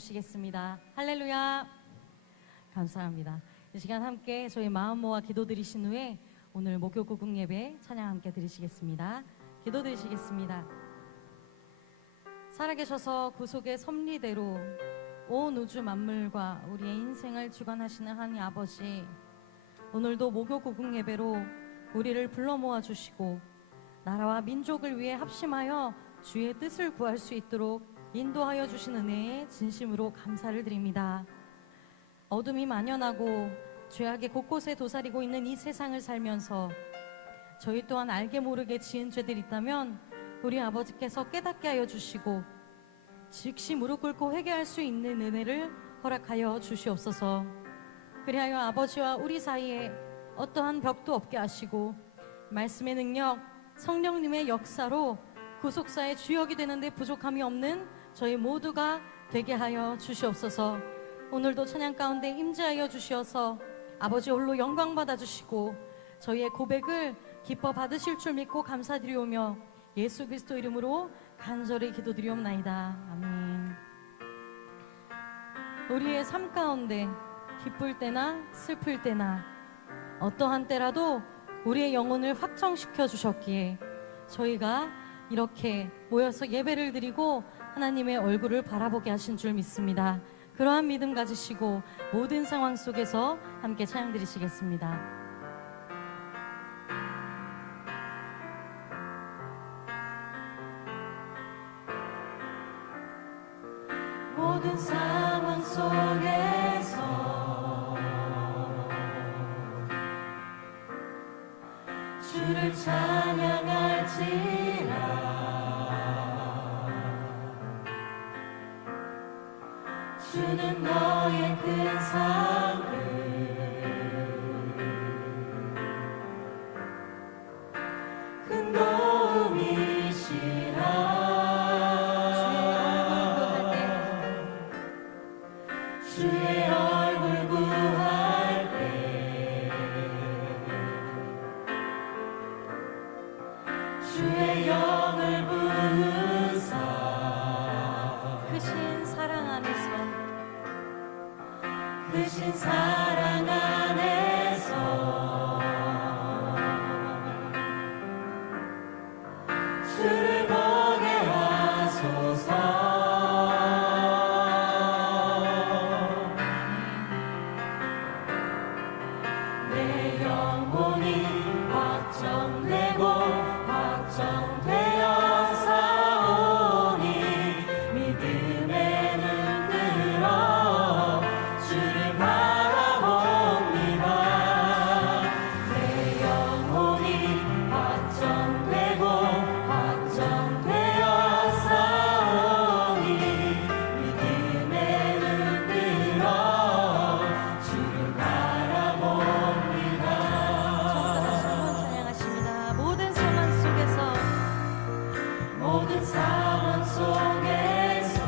주시겠습니다. 할렐루야. 감사합니다. 이 시간 함께 저희 마음 모아 기도 드리신 후에 오늘 목요 구국 예배 찬양 함께 드리시겠습니다. 기도 드리시겠습니다. 살아계셔서 구속의 섭리대로 온 우주 만물과 우리의 인생을 주관하시는 하나님 아버지, 오늘도 목요 구국 예배로 우리를 불러 모아 주시고 나라와 민족을 위해 합심하여 주의 뜻을 구할 수 있도록 인도하여 주신 은혜에 진심으로 감사를 드립니다. 어둠이 만연하고 죄악의 곳곳에 도사리고 있는 이 세상을 살면서 저희 또한 알게 모르게 지은 죄들이 있다면 우리 아버지께서 깨닫게 하여 주시고 즉시 무릎 꿇고 회개할 수 있는 은혜를 허락하여 주시옵소서. 그리하여 아버지와 우리 사이에 어떠한 벽도 없게 하시고 말씀의 능력, 성령님의 역사로 구속사의 주역이 되는데 부족함이 없는 저희 모두가 되게 하여 주시옵소서. 오늘도 찬양 가운데 임재하여 주시어서 아버지 홀로 영광 받아주시고 저희의 고백을 기뻐 받으실 줄 믿고 감사드리오며 예수 그리스도 이름으로 간절히 기도드리옵나이다. 아멘. 우리의 삶 가운데 기쁠 때나 슬플 때나 어떠한 때라도 우리의 영혼을 확정시켜 주셨기에 저희가 이렇게 모여서 예배를 드리고 하나님의 얼굴을 바라보게 하신 줄 믿습니다. 그러한 믿음 가지시고 모든 상황 속에서 함께 찬양 드리시겠습니다. 모든 상황 속에서 주를 찬양할지라. 주는 너의 큰 사랑을 큰 도움이시라. 주의 얼굴 구할 때 주의 영을 부으사 크신 사랑 안에서 크신 사랑 안에서 주를 보게 하소서. 내 영혼이 확정되고 확정되어 사오니 믿음의 눈 들어 주를 바라봅니다. 내 영혼이 확정되고 확정되어 사오니 믿음의 눈 들어 주를 바라봅니다. 다시 한번 찬양하십니다. 모든 상황 속에서 모든 상황 속에서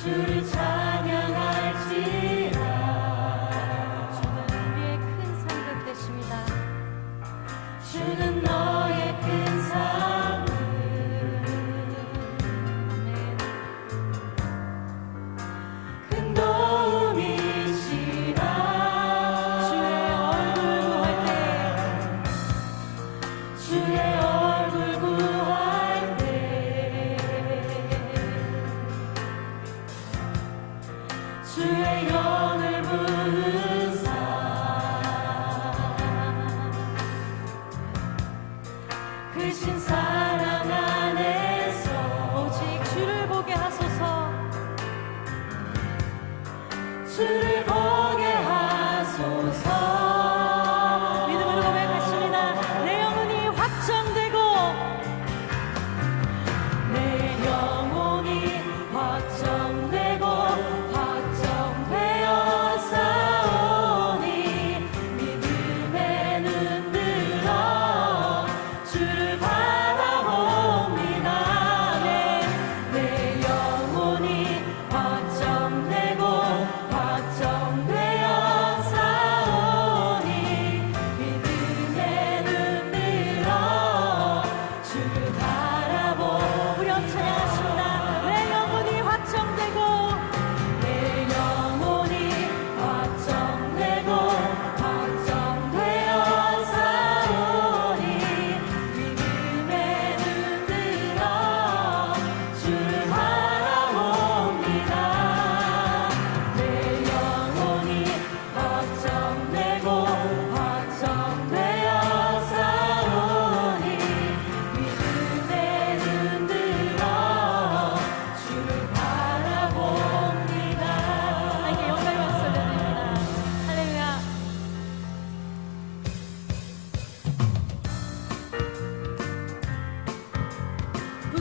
주를 찬양할지라. 주는 우리의 큰 상급 되십니다. 주는 너의 큰 상급 큰 도움이시라. 주의 얼굴 구할 때 주의 얼굴 구할 때 주의 영을 부으사 크신 사랑 안에서 오직 주를 보게 하소서. 주를 보게 하소서. 믿음으로 고백하십니다. 내 영혼이 확정되고 내 영혼이 확정되고 확정되어 사오니 믿음의 눈 들어 주를 바라봅니다. 내 영혼이 확정되고 확정되어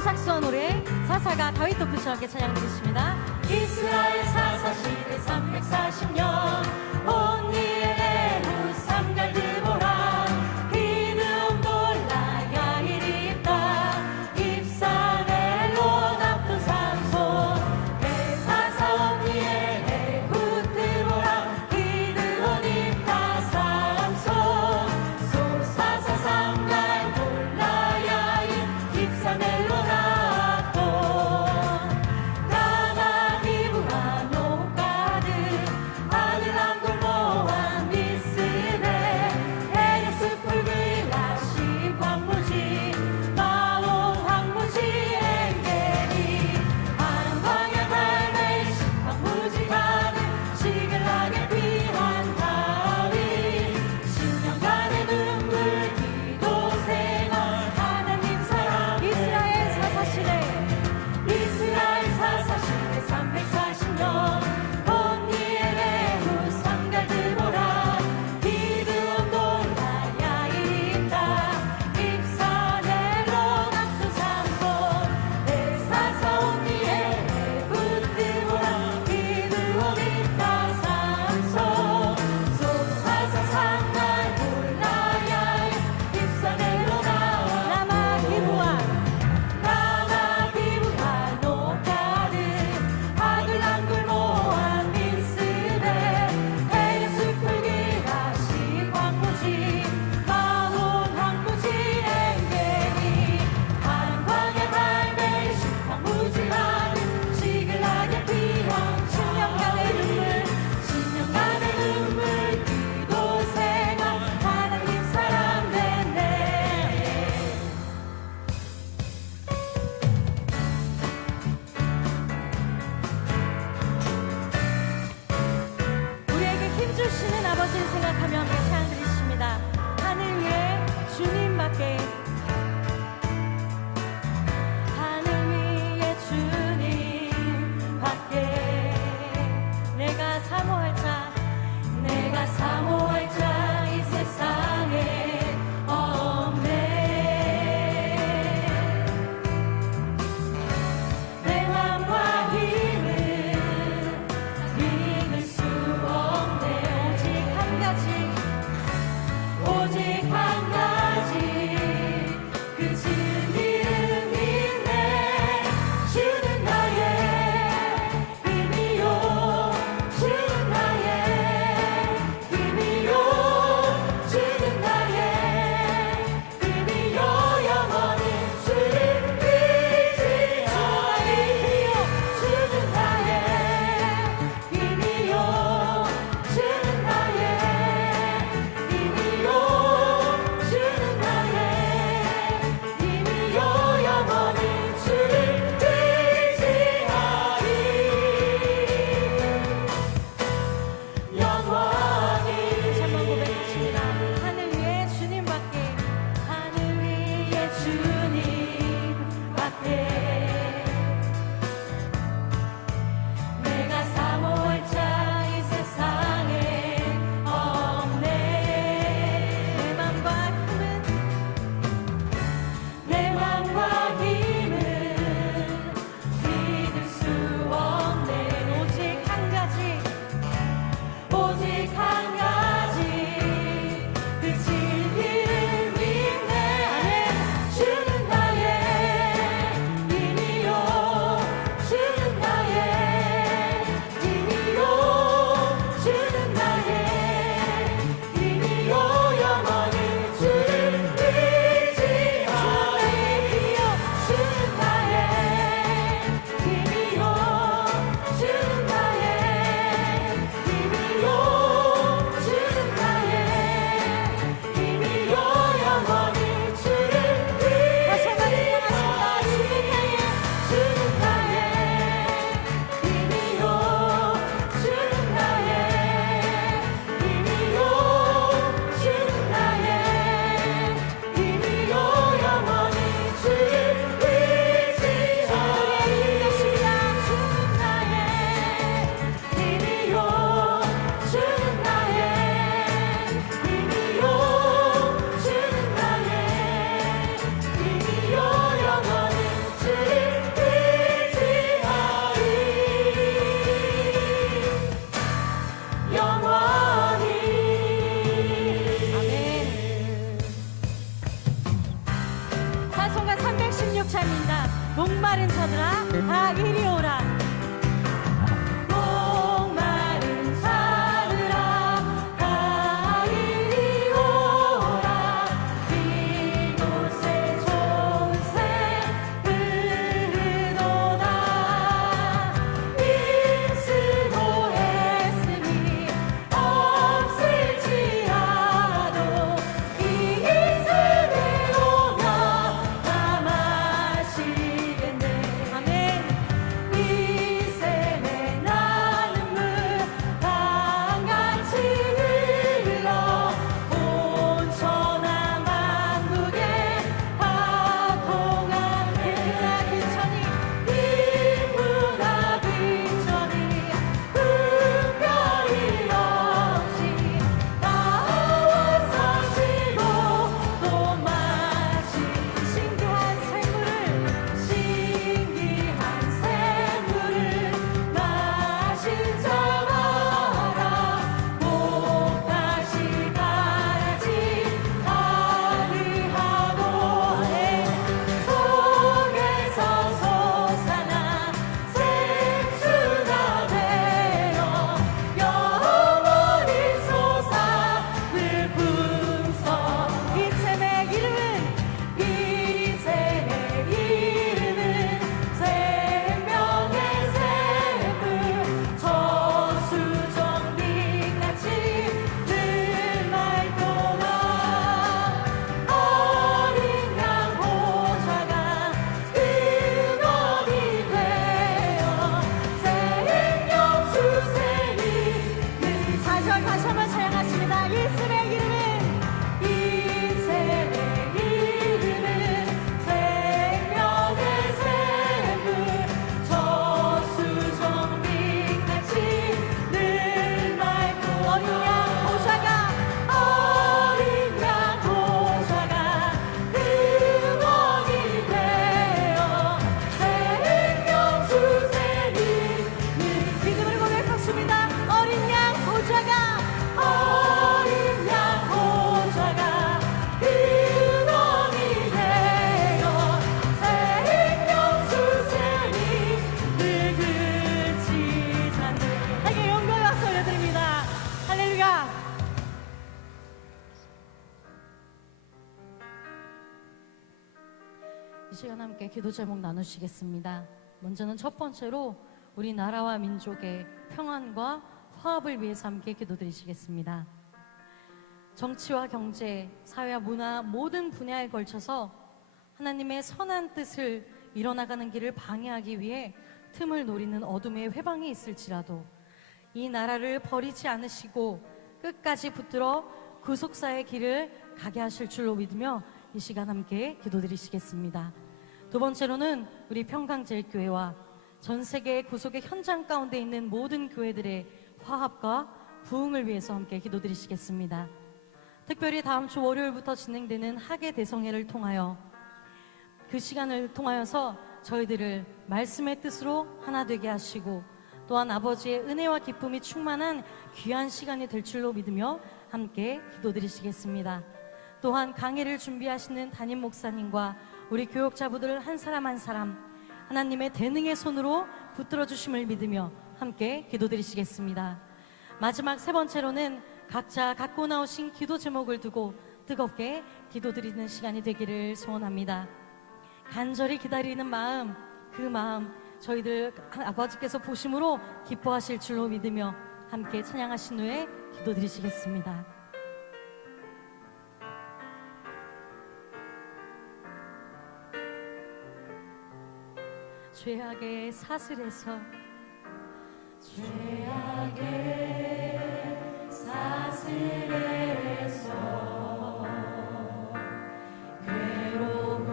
삭스와 노래 사사가 다윗 덮으시와 함께 찬양 드리십니다. 이스라엘 사사 시대 340년 온니엘 에훗 삼갈 드보라 기드온 골라 야일 입다 입산엘로 나쁜 삼손 대사사 온니엘 에훗 드보라 기드온 입다 삼손 소사사 삼갈 골라 야일 입산엘로 나쁜 나나 이브라 노가드 아들람 차입니다. 목마른 자들아 다 이리 오라. 목마른 자들아 다 이리 오라. 이곳에 좋은 새 흐르도다. 인수도 애쓰니 없을지라도 이 샘에 오면 다 마시겠네. 아멘. 이 샘에 나는 물 강같이 흘러 온 천하 만국에 다 통하네. 비천이 이쁘다 비천이 흠결이 없이 나와서 쉬고 또 마시 신기한 샘물을 마신 자마다 못 다시 가라지 아니하고 해. 속에서 솟아난 생수가 되어 영원히 솟아 늘 품성. 이 샘의 이름은 생명의 샘을 저수정빛같이 늘 맑도다. 어린 양 보좌가 근원이 되어 생명 수세니 늘 4절 다시 한번 찬양하십니다. 이 샘의 이름은 생명의 샘을 저수정빛같이 늘 맑고 어린 양 보좌가 근원이 되어 생명 수세니 늘 믿음을 고백하십니다. 어린 양 보좌가 근원이 되어 생명 수세니 늘 그치지 않는 하나님께 영광을 박수 올려드립니다. 할렐루야. 이 시간 함께 기도 제목 나누시겠습니다. 먼저는 첫 번째로 우리 나라와 민족의 평안과 화합을 위해서 함께 기도드리시겠습니다. 정치와 경제, 사회와 문화 모든 분야에 걸쳐서 하나님의 선한 뜻을 이뤄나가는 길을 방해하기 위해 틈을 노리는 어둠의 회방이 있을지라도 이 나라를 버리지 않으시고 끝까지 붙들어 구속사의 길을 가게 하실 줄로 믿으며 이 시간 함께 기도드리시겠습니다. 두 번째로는 우리 평강제일교회와 전 세계의 구속의 현장 가운데 있는 모든 교회들의 화합과 부흥을 위해서 함께 기도드리시겠습니다. 특별히 다음 주 월요일부터 진행되는 학예 대성회를 통하여 그 시간을 통하여서 저희들을 말씀의 뜻으로 하나 되게 하시고 또한 아버지의 은혜와 기쁨이 충만한 귀한 시간이 될 줄로 믿으며 함께 기도드리시겠습니다. 또한 강의를 준비하시는 담임 목사님과 우리 교역자분들 한 사람 한 사람 하나님의 대능의 손으로 붙들어 주심을 믿으며 함께 기도드리시겠습니다. 마지막 세 번째로는 각자 갖고 나오신 기도 제목을 두고 뜨겁게 기도드리는 시간이 되기를 소원합니다. 간절히 기다리는 마음, 그 마음 저희들 아버지께서 보심으로 기뻐하실 줄로 믿으며 함께 찬양하신 후에 기도드리시겠습니다. 죄악의 사슬에서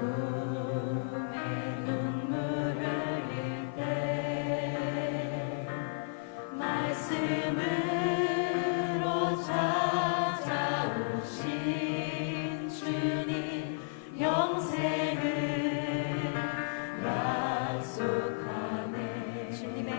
괴로움에 눈물을 흘릴 때 말씀으로 찾아오신 주님 영생을 약속하네. 주님의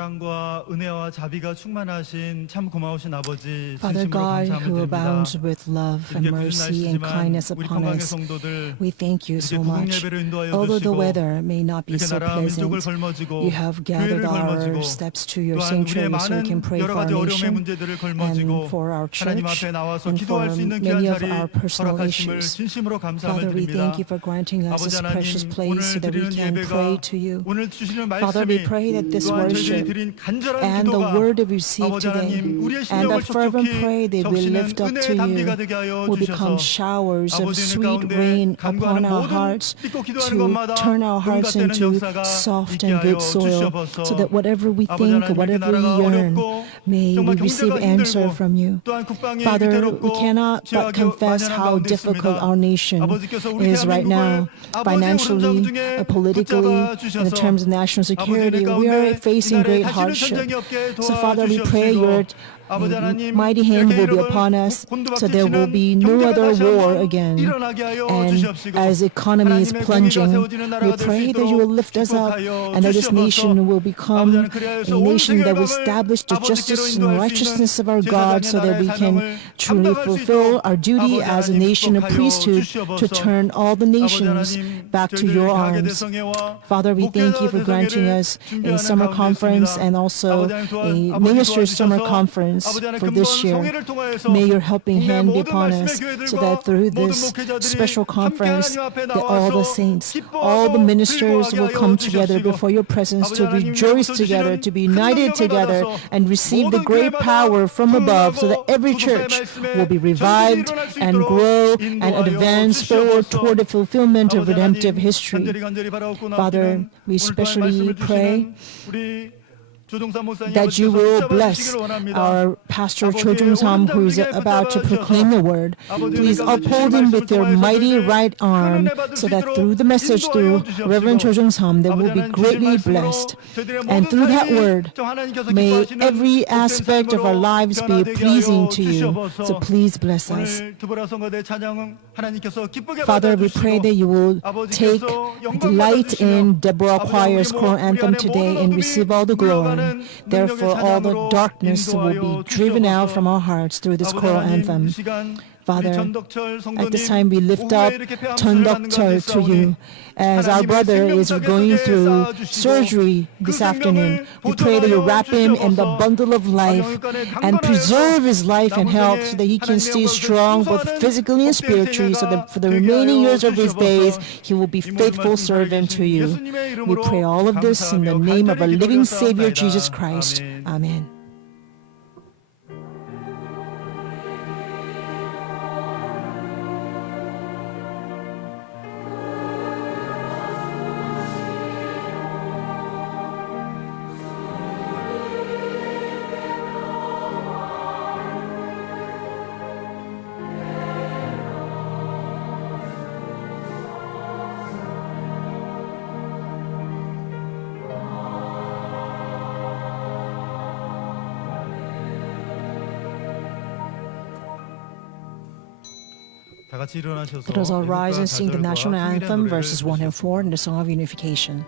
사랑과 은혜와 자비가 충만하신 참 고마우신 아버지 Father 진심으로 God, 감사함을 who 드립니다. abounds with love and 이렇게 굳은 mercy and 날씨지만 kindness 우리 upon 평강의 us, 성도들 we thank you 이렇게 so 구국 much. 예배로 인도하여 Although the 주시고 weather may not be 이렇게 so 나라 민족을 pleasant, 걸머지고 you have gathered 교회를 걸머지고 our steps to your 또한 우리의 sanctuary so we can 많은 pray 여러 for our 가지 어려움의 nation 문제들을 and 걸머지고 for our 하나님 church 앞에 나와서 and for 기도할 수 있는 귀한 many of 자리 our personal 허락하심을 issues. 진심으로 감사함을 Father, we 드립니다. thank you for granting us 아버지 this precious 하나님 place so 오늘 that we 드리는 can pray 예배가 to you. 오늘 주시는 Father, we 말씀이 pray that this 또한 저희들이 worship 드린 간절한 and the 기도가 word that we receive 아버지 today 하나님 우리의 and 심령을 that fervent 촉촉히 prayer that we 적시는 lift up to 은혜의 담비가 you 되게 하여 will become 주셔서 showers of 아버지 은혜 sweet 가운데 rain 간구하는 upon our 모든 hearts 믿고 기도하는 to 것마다 turn our hearts 응답되는 into 역사가 soft 있게 and 하여 good soil 주시옵소서. so that whatever we 아버지 think, 하나님 이렇게 whatever we 나라가 yearn, 어렵고 may we 정말 receive 경제가 answer 힘들고 from you. 또한 국방이 Father, we 위태롭고 cannot but 죄악이 confess 만연한 how 가운데 difficult 있습니다. our nation 아버지께서 우리 is right now, 대한민국을 아버지의 financially, 오른장 중에 politically, 붙잡아 in 주셔서 terms of national 아버지 security. 은혜 We are 가운데 facing 이날에 great 다시는 hardship. 전쟁이 없게 So, Father, we pray 도와주시옵시고 your 아버지 하나님 mighty hand 이렇게 will be 이름을 upon us, 곤두박질 so there will 치는 be no 경제가 other 다시 war 한번 again. 일어나게 하여 And 주시옵시고 as the economy is 하나님의 plunging, 공의가 세워지는 we 나라가 될 수 pray that you will 있도록 lift us up 축복하여 and that this 주시옵소서. nation will become 아버지 하나님 그리하여서 a 온 nation that will 세계를 establish the 아버지께로 justice and 인도할 수 righteousness 있는 of our God, so that we can truly fulfill our duty as a nation of priesthood to turn all the nations back to your arms. Father, we thank you for granting us a summer conference and also a minister's summer conference for this year. May your helping hand be upon us, so that through this special conference, that all the saints, all the ministers will come together before your presence to rejoice together, to be united together, and receive the great power from above, so that every church will be revived and grow and advance forward toward the fulfillment of redemptive history. Father, we especially pray that you will bless our pastor Cho Jung-sam, who is about to proclaim the word. Please uphold him with your mighty right arm, so that through the message through Reverend Cho Jung-sam, they will be greatly blessed. And through that word, may every aspect of our lives be pleasing to you. So please bless us. Father, we pray that you will take delight in Deborah Choir's choral anthem today and receive all the glory. Therefore, all the darkness will be driven out from our hearts through this choral anthem. Father, at this time we lift up Chun Dok-chul to you. As our brother is going through surgery this afternoon, we pray that you wrap him in the bundle of life and preserve his life and health, so that he can stay strong both physically and spiritually, so that for the remaining years of his days he will be faithful servant to you. We pray all of this in the name of our living Savior Jesus Christ. Amen. 다 같이 일어나셔서 Let us all rise and sing the 애국가 national 가절과 anthem, 흥일의 verses 1 and 노래를 4, and the Song of Unification.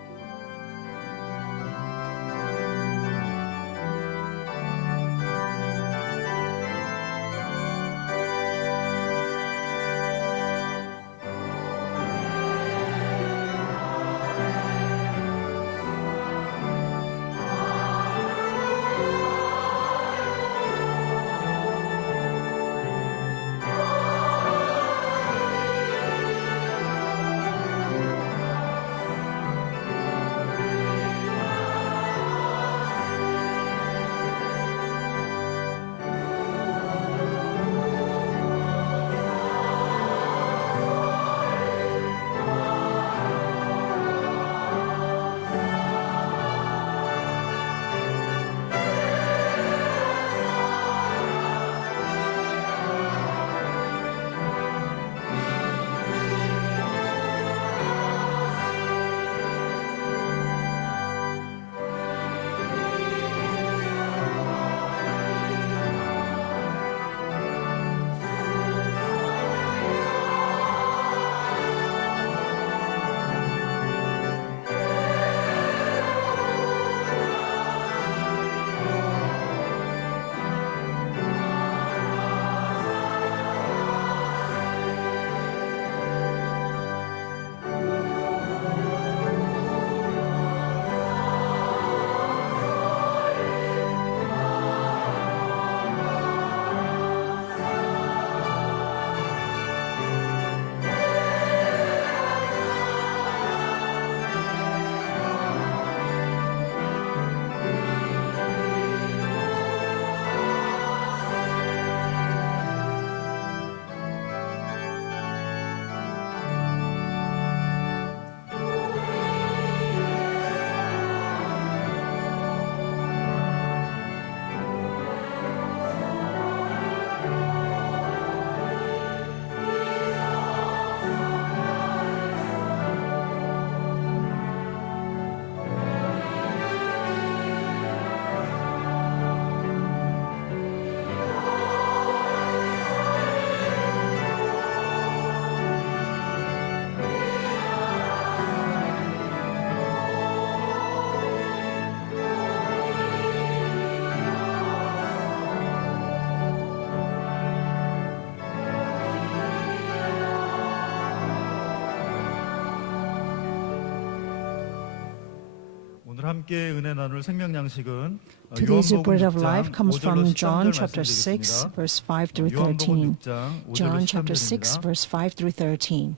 함께 은혜 나눌 생명 양식은 Today's bread of 요한복음 life 6장 comes 5절로 from John 13절 chapter 6, 말씀드리겠습니다. verse 5 through 요한복음 13. 6장 5절로 John chapter 6, 13절입니다. verse 5 through 13.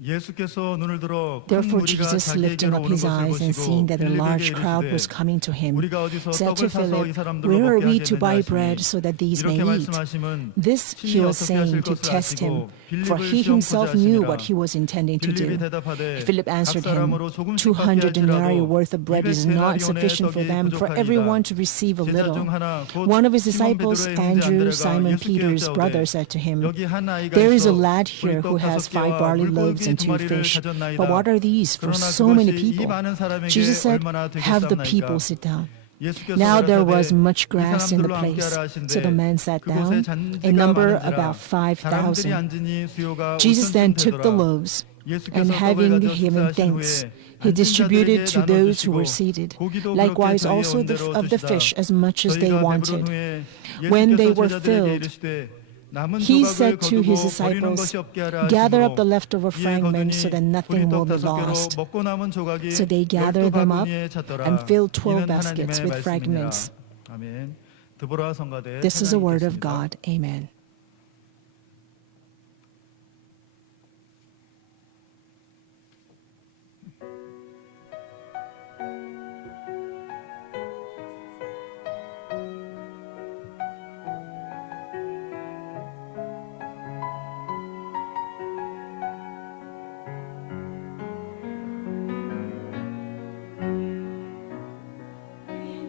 예수께서 눈을 들어 큰 Therefore 무리가 Jesus, lifting 자기에게로 up 오는 his 것을 eyes and seeing 보시고 that a large 빌립에게 crowd was 이르시되 coming to him, 우리가 어디서 said 떡을 to 사서 이 Philip, 사람들로 "Where are 먹게 we to buy 하겠느냐 bread 하시니 so that these may 이렇게 eat?" 말씀하심은 This he 친히 was 어떻게 하실 saying to 것을 test him, 아시고 for he 빌립을 시험 himself knew 고자 what he was intending to 빌립이 do. 대답하되 Philip 각 answered him, 사람으로 조금씩 받게 200 denarii 할지라도 worth of bread is not 200 sufficient for 떡이 them, for 부족하리이다. everyone to receive a 제자 little. 중 하나 곧 One of his 시몬 disciples, 베드로의 형제 Andrew, 안드레가 Simon 예수께 Peter's 여짜오되 brother, said to him, 여기 한 아이가 "There is a 있어 lad here who 보리떡 has 5 5개와 barley loaves 물고기 and 2 2마리를 fish. 가졌나이다. But what are these for 그러나 so many 그것이 이 people?" 많은 사람에게 Jesus said, 얼마나 "Have the 되겠사옵나이까. people sit down." 예수께서 Now there 가라사대 was much 이 grass in the 사람들로 place. 함께하라 하신대 So the man sat 그곳에 down, a 잔디가 number 많은지라 about 사람들이 5,000. 앉으니 수요가 Jesus then 5,000쯤 took the 되더라. loaves, 예수께서 and 떡을 having 가져 given 축사하신 thanks, 후에 he 앉은 distributed 자들에게 to those who were 나눠주시고 seated. 고기도 Likewise 그렇게 also 저희의 of the 온대로 fish 주시다. as much as they 저희가 배부른 wanted. 후에 When they 예수께서 were 제자들에게 filled, 이르시되 남은 he 조각을 said to his 거두고 버리는 disciples, 것이 없게 하라 "Gather up 하시므로 the leftover 이에 fragments so that 거두니 nothing will 보리떡 be 5개로 lost." 먹고 남은 조각이 So they gathered 12 them up 바구니에 찼더라. and filled 12 이는 baskets 하나님의 with 말씀이니라. fragments. 아멘. 드보라 성가대 This is the word of 찬양하겠습니다. God. Amen.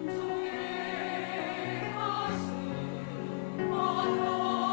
인종의 가슴 아려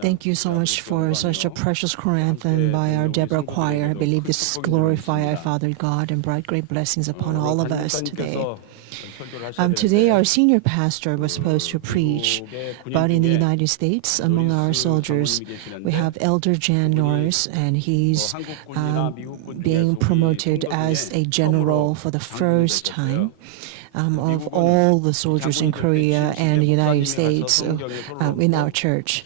Thank you so much for such a precious choral anthem by our Deborah Choir. I believe this glorify our Father God and brought great blessings upon all of us today. Today, our senior pastor was supposed to preach, but in the United States, among our soldiers, we have Elder Jan Norris, and he's being promoted as a general for the first time. Of all the soldiers in Korea and the United States in our church.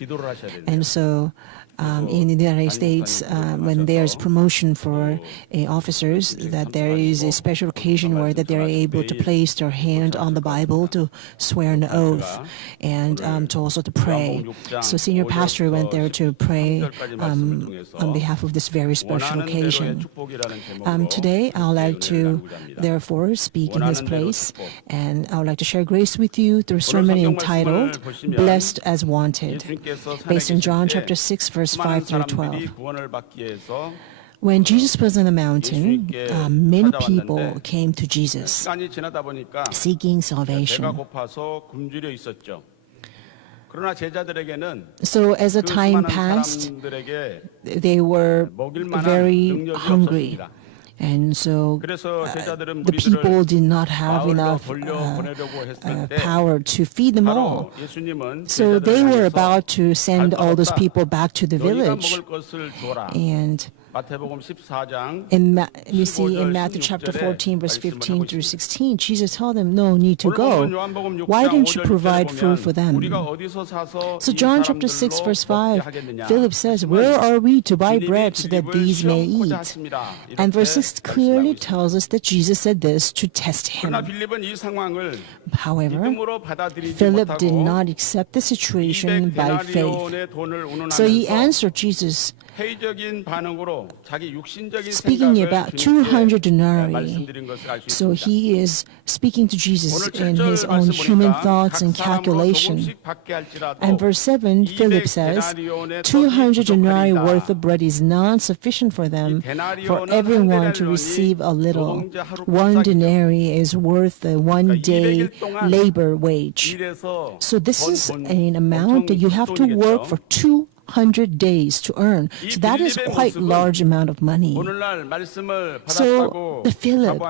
And so in the United States, when there's promotion for officers, that there is a special occasion where that they're able to place their hand on the Bible to swear an oath and to also to pray. So senior pastor went there to pray on behalf of this very special occasion. Today, I would like to therefore speak in his place, and I would like to share grace with you through a sermon entitled Blessed as Wanted, based in John chapter 6, verse 5 through 12. When Jesus was on the mountain, many people came to Jesus seeking salvation. So as the time passed, they were very hungry. And so the people did not have enough power to feed them all. So they were about to send all those people back to the village. And we see in Matthew chapter 14, verse 15 through 16, Jesus told them, no need to go. Why didn't you provide food for them? So John chapter 6, verse 5, Philip says, where are we to buy bread so that these may eat? And verse 6 clearly tells us that Jesus said this to test him. However, Philip did not accept the situation by faith. So he answered Jesus, speaking about 200 denarii. So he is speaking to Jesus in his own human thoughts and calculation. And verse 7, Philip says, 200 denarii worth of bread is not sufficient for them, for everyone to receive a little. 1 denarii is worth a 1-day labor wage. So this is an amount that you have to work for 200 days to earn. So that is quite a large amount of money. So the Philip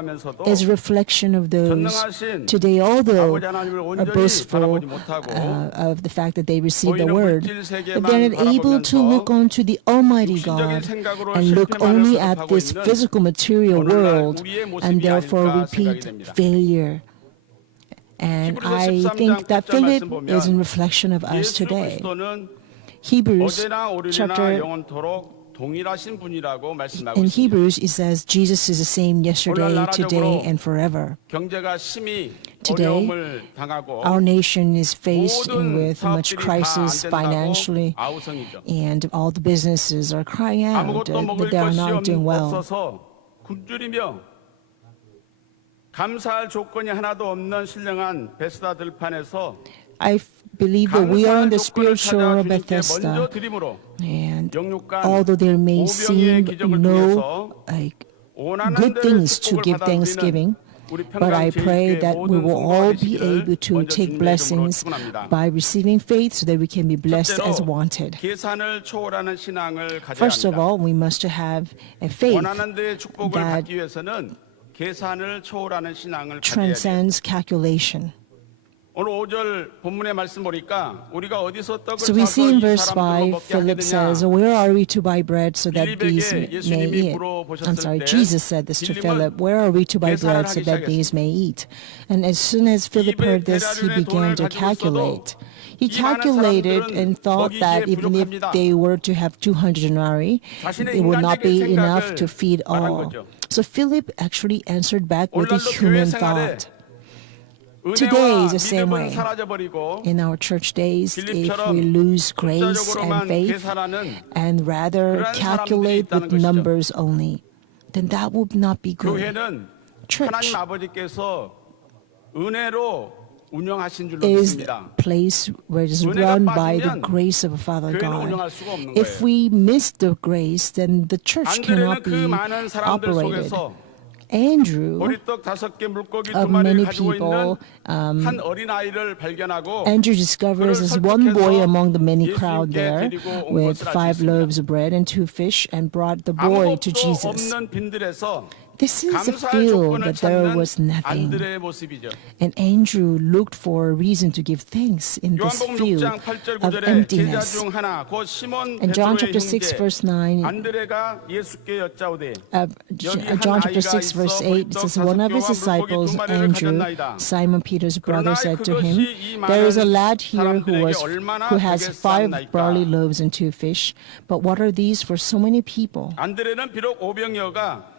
is a reflection of those today, although are boastful of the fact that they received the word, but they're not able to look onto the Almighty God and look only at this physical material world and therefore repeat failure. And I think that Philip is a reflection of us today. Hebrews chapter in Hebrews it says Jesus is the same yesterday, today, and forever. Today, our nation is faced with much crisis financially, and all the businesses are crying out that they are not doing well. I believe that we are on the spiritual Bethesda, and although there may seem no good things to give thanksgiving, but I pray that we will all be able to take blessings by receiving faith so that we can be blessed as wanted. First of all, we must have a faith that transcends calculation. So we see in verse 5, Philip says, where are we to buy bread so that these may eat? Jesus said this to Philip, where are we to buy bread so that these may eat? And as soon as Philip heard this, he began to calculate. He calculated and thought that even if they were to have 200 denarii, it would not be enough to feed all. So Philip actually answered back with a human thought. Today is the same way. In our church days, if we lose grace and faith and rather calculate with numbers only, then that would not be good. Church is a place where it is run by the grace of Father God. If we miss the grace, then the church cannot be operated. Andrew, 보리떡 5개 물고기 of 2마리를 many 가지고 people, 있는 한 어린아이를 발견하고 Andrew discovers 그를 as one boy 설득해서 among the many crowd 예수님께 there 데리고 온 with 것을 알 5 수 있습니다. loaves of bread and 2 fish and brought the boy to 아무것도 Jesus. 없는 빈들에서 This is a 감사할 field 조건을 that there 찾는 was nothing. 안드레의 모습이죠. And Andrew looked for a reason to give thanks in this 요한복음 field 6장 8절 of 9절에 제자 emptiness. 중 하나 곧 시몬 In John 베드로의 chapter 6 형제 verse 9, 안드레가 예수께 여짜오되 John chapter 6 verse 8, it says, one of his disciples, Andrew, Simon Peter's brother, said to him, there is a lad here who has 5 barley loaves and 2 fish, but what are these for so many people? 안드레는 비록 오병이어가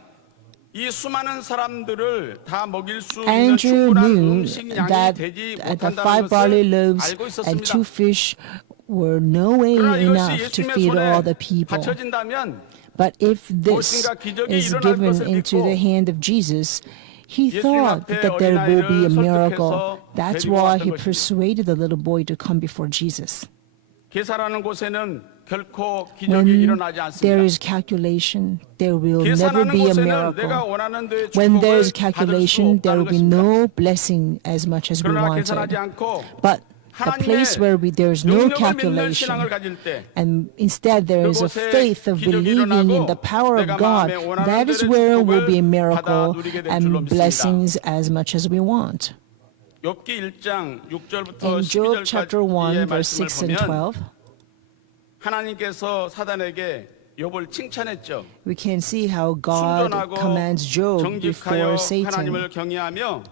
이 수많은 사람들을 다 먹일 수 있는 Andrew 충분한 knew 음식량이 that 되지 the 못한다는 5 barley 것을 loaves 알고 and 2 있었습니다. fish were no way 그러나 enough 이것이 to 예수님의 feed all 손에 the people. 바쳐진다면 But if this 무엇인가 기적이 is 일어날 given 것을 into the 믿고 hand of Jesus, he 예수님 thought 앞에 that there will be a 어린아이를 miracle. 설득해서 That's 데리고 why 왔던 he 것입니다. persuaded the little boy to come before Jesus. 계산하는 곳에는 결코 기적이 일어나지 When there 않습니다. is calculation, there will never 계산하는 be a 곳에는 miracle. 내가 원하는 데의 When there 축복을 is 받을 수 calculation, there will 없다는 be 것입니다. no blessing as much as we 그러나 계산하지 wanted. 않고 But a place where there is no 능력을 믿는 calculation, 신앙을 가질 때 and instead there is a 그곳에 faith of 기적이 believing in the 일어나고 power of 내가 God, 마음에 원하는 that is 대로 where will be a 축복을 miracle 받아 누리게 될 줄로 and 믿습니다. blessings as much as we want. 욥기 1장 6절부터 In Job chapter 1, 12절까지의 verse 6 말씀을 and 보면 12, 하나님께서 사단에게 욥을 칭찬했죠. we can see how God 순전하고 commands Job before 정직하여 Satan, 하나님을 경외하며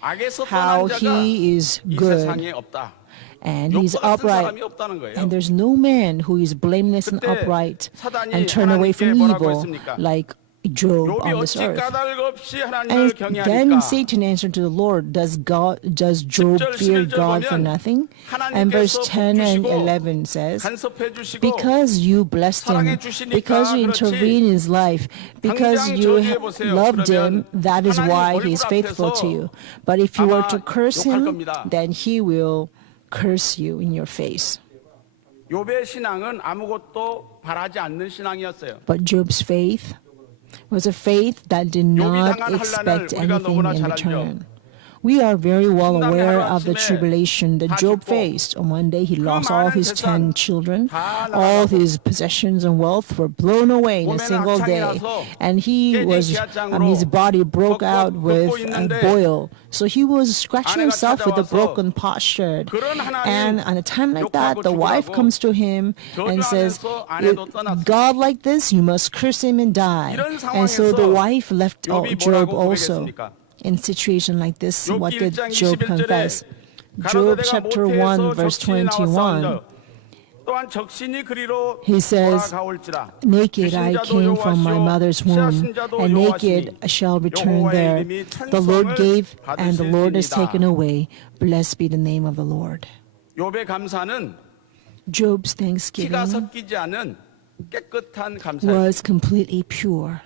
악에서 how 떠난 자가 he is 이 good 세상에 없다. and he's 욥과 같은 upright. 사람이 없다는 거예요. And there's no man who is blameless and 그때 upright 사단이 and turn away from 하나님께 뭐라고 evil 했습니까? like Job 욥이 on this 어찌 earth. 까닭 없이 And 하나님을 then 경외하니까 Satan answered to the Lord, does Job 10절, fear 11절 God for 보면 nothing? And verse 하나님께서 10 and 복 주시고 11 says, 간섭해 주시고 because you blessed him, 사랑해 주시니까 because you 그렇지. intervene in his life, because 당장 you 저주해 보세요. loved him, 그러면 that is 하나님 why 얼굴 he is faithful 앞에서 to you. But if you were to 아마 curse 욕할 him, 겁니다. then he will curse you in your face. 욥의 신앙은 아무것도 바라지 않는 신앙이었어요. But Job's faith was a faith that did not expect anything in return. We are very well aware of the tribulation that Job faced. On one day, he lost all his 10 children. All his possessions and wealth were blown away in a single day. And his body broke out with a boil. So he was scratching himself with a broken potsherd. And at a time like that, the wife comes to him and says, God like this, you must curse him and die. And so the wife left Job also. In a situation like this, what did Job confess? Job chapter 1, verse 21, he says, naked I came from my mother's womb, and naked I shall return there. The Lord gave, and the Lord has taken away. Blessed be the name of the Lord. 욥의 감사는 Job's 피가 thanksgiving 섞이지 않은 깨끗한 감사예요. was completely pure.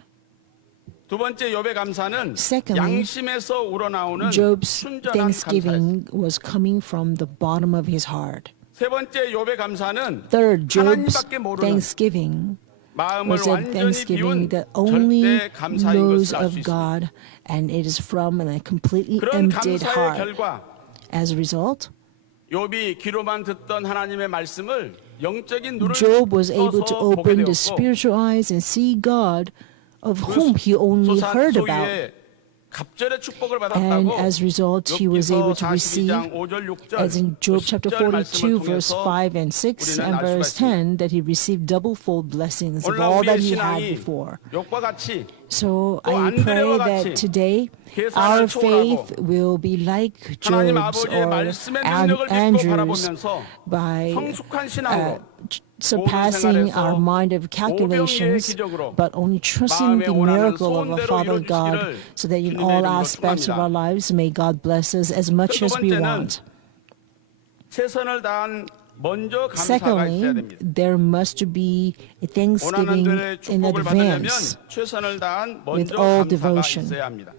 두 번째 욥의 감사는 Secondly, 양심에서 우러나오는 Job's 순전한 감사였어요. thanksgiving was coming from the bottom of his heart. 세 번째 욥의 감사는 Third, Job's 하나님밖에 모르는 thanksgiving 마음을 was a 완전히 thanksgiving 비운 that only 절대 감사인 knows 것을 알 수 of 있습니다. God, and it is from a completely 그런 emptied 감사의 heart. 결과 As a result, 욥이 귀로만 듣던 하나님의 말씀을 영적인 눈을 Job was able to 떠서 보게 open the 되었고 spiritual eyes and see God of whom he only heard about. 소유의 갑절의 축복을 And 받았다고 as a result, he was able to receive, 42장 5절 6절 as in Job chapter 42, verse 5 and 6, and verse 10, that he received double-fold blessings of all that he had before. 욥과 같이 So 또 I pray 안드레와 that 같이 today 계산을 our 초월하고 faith will be like 하나님 Job's 아버지의 or 말씀의 능력을 믿고 Andrew's 바라보면서 by 성숙한 신앙으로 surpassing our mind of calculations, but only trusting the miracle of our Father God, so that in all aspects of our lives, may God bless us as much as we want. 최선을 다한 먼저 감사가 있어야 Secondly, 됩니다. there must be a thanksgiving 고난들의 in 축복을 받으려면 advance 최선을 다한 with 먼저 all 감사가 devotion. 있어야 합니다.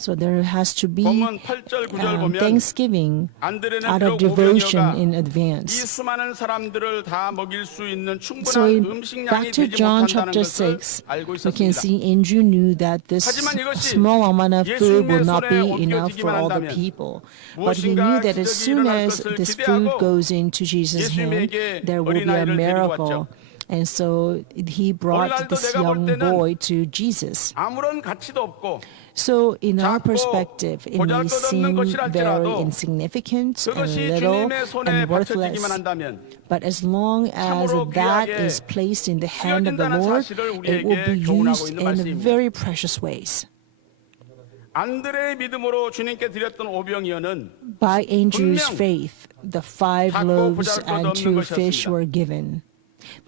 So there has to be 본문 8절 9절 보면 thanksgiving 안드레는 out of 비록 devotion 오병이어가 in 이 advance. 수많은 사람들을 다 먹일 수 있는 So 충분한 in, 음식량이 back to 되지 John 못한다는 chapter 것을 6, 알고 we can 있었습니다. see Andrew knew that this 하지만 이것이 small amount of food will 예수님의 not 손에 be enough for 옮겨지기만 all the 한다면 people. But he 무엇인가 knew that as 기적이 soon 일어날 as 것을 this food 기대하고 goes into Jesus' hand, 예수님에게 there will be a 어린아이를 데리고 miracle. 왔죠. And so he brought 오늘날도 this 내가 볼 young 때는 boy to Jesus. 아무런 가치도 없고 So in our 작고 perspective, it may 보잘것없는 seem 것이랄지라도 very insignificant and 그것이 little 주님의 손에 and worthless. 받쳐지기만 한다면 But as long as 참으로 that 귀하게 is placed in the hand of the 쓰여진다는 Lord, 사실을 it will be 우리에게 교훈하고 used 있는 in 말씀입니다. very precious ways. 안드레의 믿음으로 주님께 드렸던 오병이어는 By Andrew's 분명 faith, the 5 작고 loaves and 보잘것없는 2 fish 것이었습니다. were given.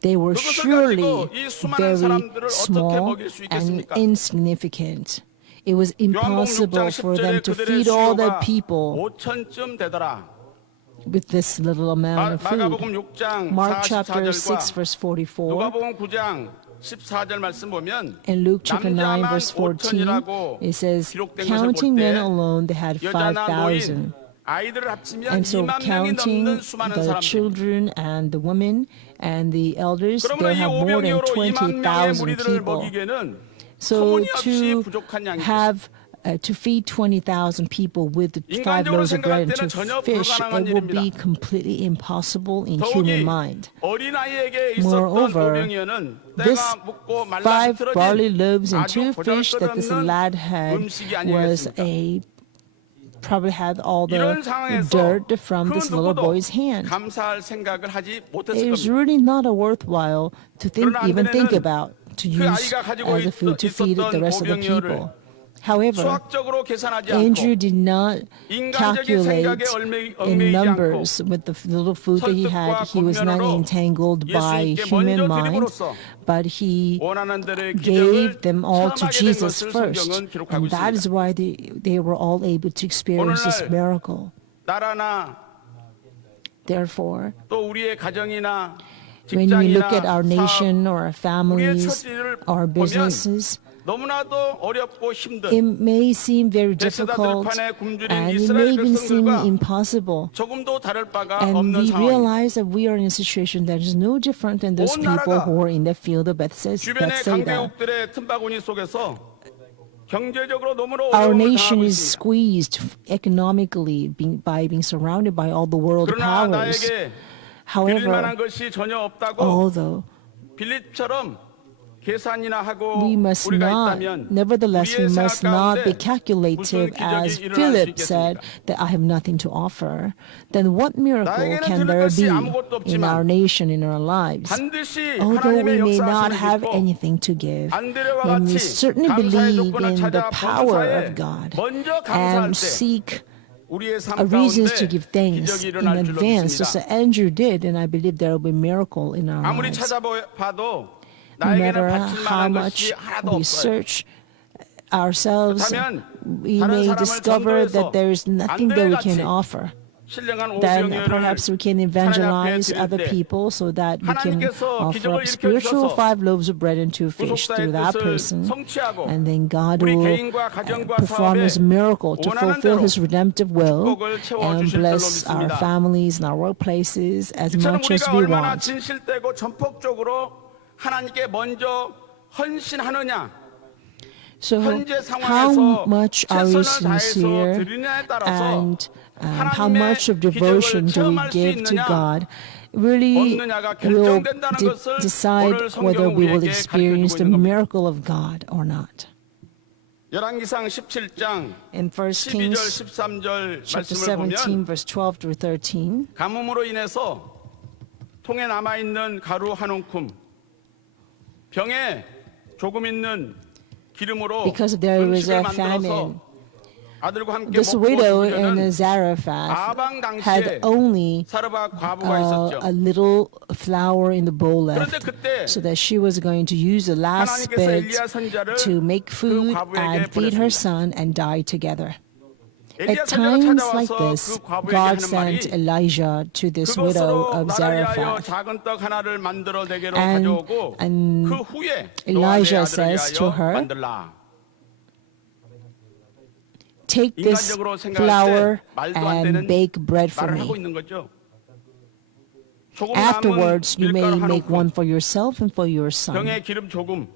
They were 그것을 surely 가지고 이 수많은 very 사람들을 어떻게 small 먹일 수 and 있겠습니까? insignificant. It was 요한복음 6장 impossible for them 10절에 to 그들의 feed all the 수요가 people 5,000쯤 되더라. with this little amount of 마가복음 food. 6장 Mark chapter 6 44절과 verse 44 누가복음 9장 14절 말씀 보면 and Luke chapter 9 남자만 verse 14 5,000이라고 it says 기록된 것을 counting 볼 men 때 alone they had 여자나 5,000. 노인, 아이들을 합치면 And so 2만 명이 counting 넘는 수많은 the 사람들. children and the women and the elders, 그러므로 they 이 have more than 5병이어로 2만 명의 20,000 무리들을 people. 먹이기에는 So 터무니없이 to 부족한 양이 have to feed 20,000 people with the 5 인간적으로 loaves of bread and 생각할 2 때는 전혀 fish, 불가능한 it will be 일입니다. completely impossible in human 더욱이 mind. 어린아이에게 있었던 Moreover, 오병이어는 This 때가 묻고 말라 5 barley 비틀어진 loaves and 아주 2 fish that this 보잘것없는 lad had 음식이 was 아니겠습니까? probably had all the 이런 상황에서 dirt from 그 this little 누구도 boy's hand. 감사할 생각을 하지 못했을 It was 겁니다. really not a worthwhile to 그러나 even think 안드레는 about to 그 use 아이가 가지고 as a food to feed the 있었던 rest of the 오병이어를 people. However, 수학적으로 계산하지 Andrew 않고 did not 인간적인 생각에 calculate in 얽매이지 numbers with the little food that he had. He was not entangled by 예수님께 human 먼저 mind, 드림으로써 but he 원하는 대로의 gave 기적을 them all to 체험하게 된 Jesus 것을 first. 성경은 기록하고 And that 있습니다. is why they were all able to experience this 오늘날 miracle. 나라나 Therefore, 또 우리의 가정이나 when we look at 직장이나 our nation or our 우리의 families, 처지를 our 보면 businesses, 너무나도 어렵고 힘든 it may seem very 베세다 difficult 들판에 굶주린 and it 이스라엘 may even seem 백성들과 impossible. 조금도 다를 바가 And 없는 we 상황입니다. realize that we are in a situation that is no different than those 온 people 나라가 who are in the field of 주변의 Bethsaida. 강대국들의 틈바구니 속에서 경제적으로 너무나 Our 어려움을 nation 당하고 is 있습니다. squeezed economically by being surrounded by all the world 그러나 powers. 나에게 빌릴 만한 However, 것이 전혀 없다고 although 빌립처럼 계산이나 하고 we must 우리가 not, 있다면 nevertheless, we 우리의 must 생각 not be 가운데 calculative 무슨 as 기적이 일어날 수 Philip said 있겠습니까? that I have nothing to offer. Then what miracle 나에게는 can 들을 there 것이 be 아무것도 in our 없지만 nation, in our lives? 반드시 Although we 하나님의 may not 역사하심을 have 믿고 anything to give, 안드레와 then we 같이 certainly 감사의 believe 조건을 in the 찾아 power 범사에 of God 먼저 감사할 and 때 seek 우리의 삶 reasons 가운데 to give thanks 기적이 in 일어날 줄로 advance, just 믿습니다. as Andrew did, and I believe there will be a miracle in our 아무리 lives. 찾아봐도 No 나에게는 matter 바칠 how 만한 much 것이 하나도 we 없어요. search ourselves, 그렇다면 we 다른 may 사람을 discover 전도해서 that there is nothing that we can 안드레같이 offer. 신령한 Then 오병이어를 perhaps we can 하나님 앞에 evangelize 드릴 other 때 people so that we can 하나님께서 offer 기적을 up spiritual 일으켜 5 loaves of bread and 2 fish 구속사의 through that 뜻을 person. 성취하고 And then God 우리 will 개인과 가정과 perform 사업에 His miracle to 원하는 fulfill 대로 His redemptive will 축복을 채워 and 주실 줄로 bless our 믿습니다. families and our workplaces as 이처럼 much as 우리가 we 얼마나 want. 진실되고 전폭적으로 하나님께 먼저 헌신하느냐, So 현재 how 상황에서 much are we 최선을 다해서 sincere 드리냐에 따라서 and how 하나님의 much of devotion 기적을 do we 체험할 수 give to 있느냐, God really 없느냐가 will 결정된다는 것을 decide 오늘 whether 성경은 we will 우리에게 experience the 가르쳐주고 있는 겁니다. miracle of God or not. 열왕기상 17장 In 1 12절 Kings 13절 chapter 말씀을 17 보면 verse 12 through 13, 가뭄으로 인해서 통에 남아있는 가루 한 움큼, 병에 조금 있는 기름으로 because there was 음식을 a 만들어서 famine, 아들과 함께 this 먹고 widow in 죽으려는 Zarephath 아방 had 당시에 only 사르바 과부가 있었죠. a little flour in the bowl 그런데 left, 그때 so that she was going to use the last 하나님께서 bit 엘리야 선지자를 to make 그 food 과부에게 and feed her 보냈습니다. son and die together. 엘리야 At 선지자가 times like 찾아와서 this, 그 과부에게 God 하는 말이 sent Elijah to this widow 그것으로 of 나를 위하여 Zarephath. 작은 떡 하나를 만들어 내게로 And- 가져오고 and 그 후에 Elijah 너와 내 아들을 says to 위하여 her, 만들라. take this 인간적으로 생각할 때 flour 말도 안 and 되는 bake bread for 말을 하고 me. 있는 거죠. 조금 Afterwards, you 남은 may 밀가루 한 make 움큼, one for yourself and for your son. 병에 기름 조금,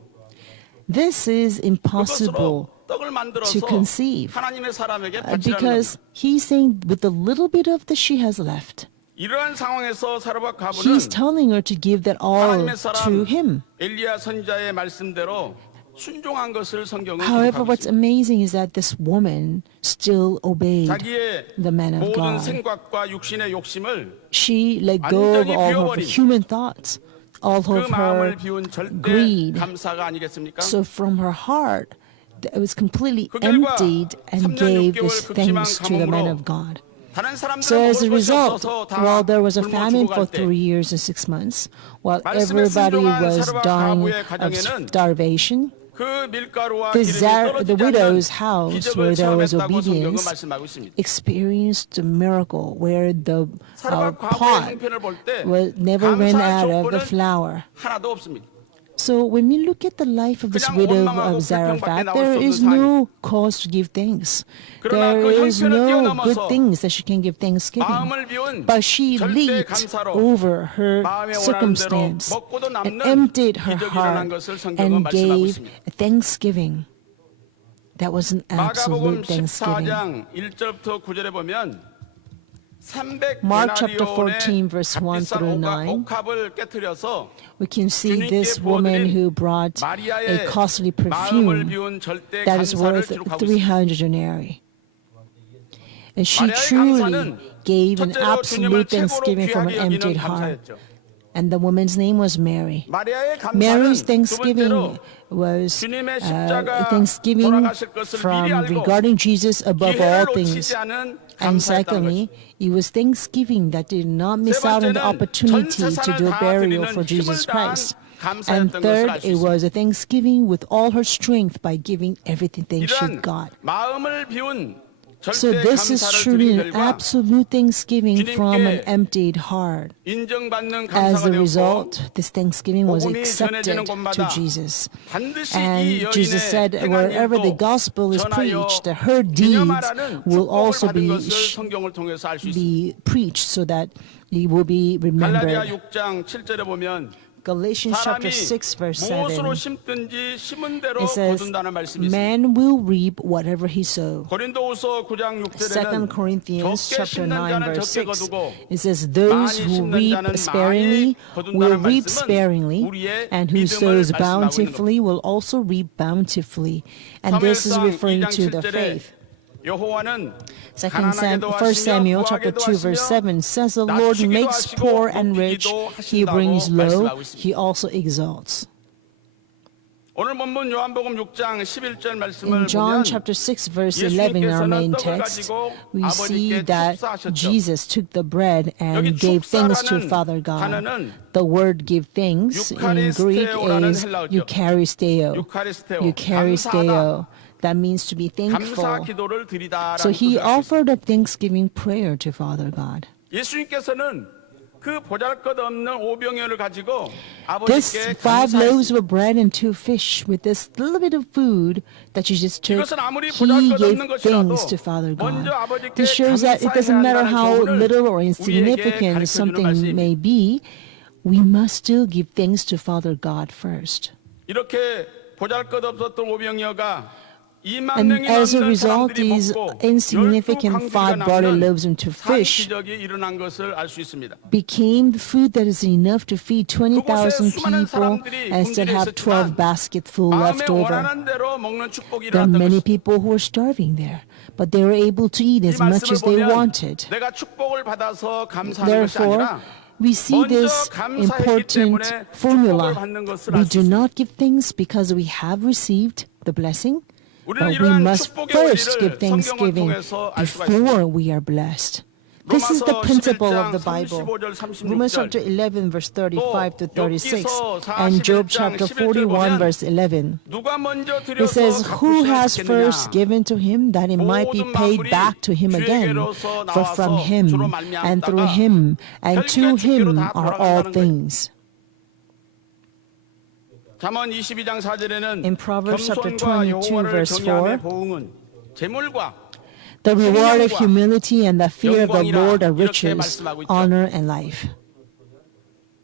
This is impossible 그것으로 떡을 만들어서 to conceive 하나님의 사람에게 바치라는 because 겁니다. he's saying with the little bit of that she has left, 이러한 상황에서 사르밧 가부는 he's telling her to give that all 하나님의 to 사람 him. 엘리야 선지자의 말씀대로 순종한 것을 성경은 However, 기록하고 what's 있습니다. amazing is that this woman still obeyed 자기의 the man of 모든 God. 생각과 육신의 욕심을 She let go of 완전히 all her 비워버린 human thoughts, all 그 of her 마음을 비운 절대 greed. 감사가 아니겠습니까? So from her heart, it was completely 그 결과 emptied and 3년 gave 6개월 this 극심한 thanks to the man 가뭄으로 of God. 다른 사람들은 So as a 먹을 것이 result, 없어서 다 while there was a 굶어 famine for 죽어갈 때 3 years and 6 months, while 말씀에 everybody 순종한 was 사르밧 dying 가부의 of 가정에는 starvation, 그 밀가루와 the 기름이 the 떨어지지 widow's 않는 house, where 기적을 there was 체험했다고 성경은 obedience, 말씀하고 있습니다. experienced a miracle where the 사르밧 가부의 pot 형편을 볼 때 never ran 감사할 out of the 조건은 flour. 하나도 없습니다. So when we look at the life of this 그냥 widow 원망하고 of Zarephath, 불평밖에 나올 there 수 is 없는 no cause to give thanks. 그러나 There 그 is 형편을 no 뛰어넘어서 good things that she can give thanksgiving. 마음을 비운 But she 절대 leaped 감사로 over her 마음에 원하는 대로 circumstance 먹고도 and 남는 emptied her 기적이 일어난 heart 것을 성경은 and 말씀하고 gave 있습니다. thanksgiving. That was an 마가복음 absolute thanksgiving. 14장 1절부터 9절에 보면 300 Mark chapter 데나리온의 14 verse 1 값비싼 through 9. 옥합을 깨뜨려서 We can see 주님께 this woman 부어드린 who brought a 마리아의 costly 마음을 perfume 비운 절대 that is 감사를 worth 기록하고 있습니다. 300 denarii. And she 마리아의 truly 감사는 gave an 첫째로 주님을 absolute 최고로 thanksgiving from an 귀하게 여기는 emptied heart. 감사였죠. And the woman's name was Mary. 마리아의 감사는 Mary's 두 번째로 thanksgiving was 주님의 십자가 thanksgiving 돌아가실 것을 from 미리 알고 regarding Jesus above all 기회를 things. 놓치지 않은 And 감사였다는 secondly, 것입니다. it was thanksgiving that did not 세 miss out on the 번째는 opportunity 전 to 세상을 do a 다 burial 드리는 for 힘을 Jesus 다한 Christ. And 감사였던 것을 third, 알 수 it 있습니다. was a thanksgiving with all her strength by giving everything she 이러한 got. 마음을 비운 So 절대 this is 감사를 truly 드린 an 결과 absolute thanksgiving from an 주님께 emptied heart. 인정받는 As 감사가 a 되었고 result, this thanksgiving was 복음이 accepted 전해지는 to 곳마다 Jesus. 반드시 이 And Jesus said, 여인의 wherever the 행한 gospel is 일도 preached, 전하여 her deeds 기념하라는 will 축복을 also 받은 be 것을 성경을 통해서 알 수 있습니다. be preached so that it will be 갈라디아 remembered. 6장 7절에 보면 Galatians chapter 사람이 6 verse 무엇으로 7, 심든지 심은 대로 it says, 거둔다는 말씀이 있습니다. man will reap whatever he sows. 고린도후서 9장 2 6절에는 Corinthians 적게 chapter 심는 9 자는 verse 적게 6, 거두고 it says, those 많이 who 심는 reap 자는 sparingly 많이 거둔다는 will reap 말씀은 sparingly, 우리의 and who 믿음을 sows 말씀하고 있는 bountifully will also reap bountifully. And this is 사무엘상 referring 2장 to the 7절에 faith. 여호와는 1 가난하게도 Samuel 하시며 chapter 2 부하게도 verse 하시며 7 says the Lord 낮추기도 makes 하시고 poor and rich, 높이기도 he brings 하신다고 low, 말씀하고 있습니다. he also exalts. 오늘 본문 요한복음 6장 11절 말씀을 In John 보면 chapter 6 verse 11 in our main 예수님께서는 떡을 text, 가지고 we see 아버지께 that 축사하셨죠. Jesus took the bread 여기 and gave thanks to 축사라는 Father God. 단어는 The word give thanks in Greek 유카리스테오라는 is 헬라어죠. eucharisteo. 유카리스테오, Eucharisteo. That means to be 감사 thankful. 기도를 드리다라는 So he 뜻을 알수 있습니다. offered a thanksgiving prayer to Father God. 예수님께서는 그 보잘것없는 오병이어를 가지고 This 아버지께 5 loaves 감사했습니다. of bread and 2 fish with this little bit of food that you just took, 이것은 아무리 he 보잘것없는 gave 것이라도 thanks to Father 먼저 God. 아버지께 This shows that it doesn't matter 감사해야 how 한다는 little or 교훈을 insignificant 우리에게 something 가르쳐주는 may be, we must still give thanks to Father God first. 이렇게 보잘것없었던 오병이어가 2만 And 명이 as a 넘는 result, 사람들이 these 먹고 insignificant 5 barley loaves and 2 fish 기적이 일어난 것을 알 수 있습니다. became the food that is enough to feed 20,000 수많은 people 사람들이 and still have 12 굶주려 baskets full 마음에 left over. 원하는 대로 먹는 축복이 There are 일어났던 many 것입니다. people who were starving there, but they were able to eat 이 as much 말씀을 as they 보면 wanted. 내가 축복을 받아서 감사하는 것이 Therefore, 아니라 we see 먼저 this 감사했기 important 때문에 formula. 축복을 받는 것을 We 알 수 do 있습니다. not give thanks because we have received the blessing, 우리는 but we 이러한 must 축복의 first give 원리를 성경을 thanksgiving 통해서 알 수가 있습니다. before we are blessed. This is the 로마서 principle 11장 of the Bible. 35절, Romans 36절. chapter 11 verse 35 to 36 욥기서 and Job 41장 chapter 11절 41 보면 verse 11. 누가 먼저 It 드려서 says, who 갚을 수 has first 있겠느냐? given to him that it might be 모든 paid 만물이 back to him again? 주에게로서 For from 나와서 him 주로 and through 말미암다가 him and to 결국에 주께로 him 다 are all 돌아간다는 거예요. things. 잠언 22장 4절에는 In Proverbs chapter 겸손과 22 여호와를 verse 경외함의 4, 보응은 재물과 The reward of 생명과 humility and the fear of the 영광이라 Lord are 이렇게 riches, 말씀하고 있죠. honor, and life.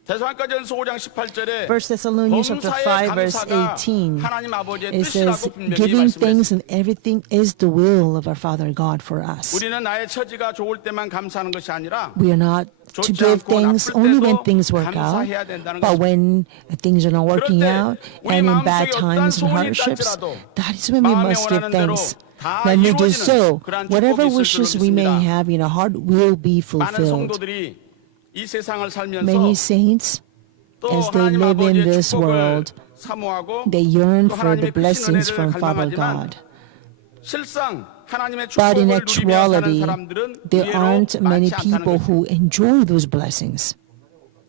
데살로니가전서 5장 18절에 1 Thessalonians chapter 5 verse 18, 하나님 아버지의 it says, 뜻이라고 분명히 giving 말씀했습니다. thanks and everything is the will of our Father God for us. 우리는 나의 처지가 좋을 때만 감사하는 것이 아니라 We are not to 좋지 give 않고 thanks 나쁠 only when 때도 things work out, 감사해야 된다는 but 것입니다. when things are not working 그럴 때 out 우리 and in 마음속에 bad 어떠한 times and 소원이 hardships, 있을지라도 that is when we 마음에 must give 원하는 대로 thanks. 다 When we do 이루어지는 so, 그러한 whatever 축복이 있을 wishes 줄로 we may 믿습니다. have in our heart will be 많은 fulfilled. 성도들이 이 세상을 Many 살면서 saints, 또 as they 하나님 live in 아버지의 this 축복을 world, 사모하고 they yearn 또 for the 하나님의 크신 blessings 은혜를 from Father 갈망하지만 God. 실상 하나님의 But in 축복을 누리며 사는 actuality, 사람들은 there 의외로 aren't many 많지 않다는 people 것입니다. who enjoy those blessings.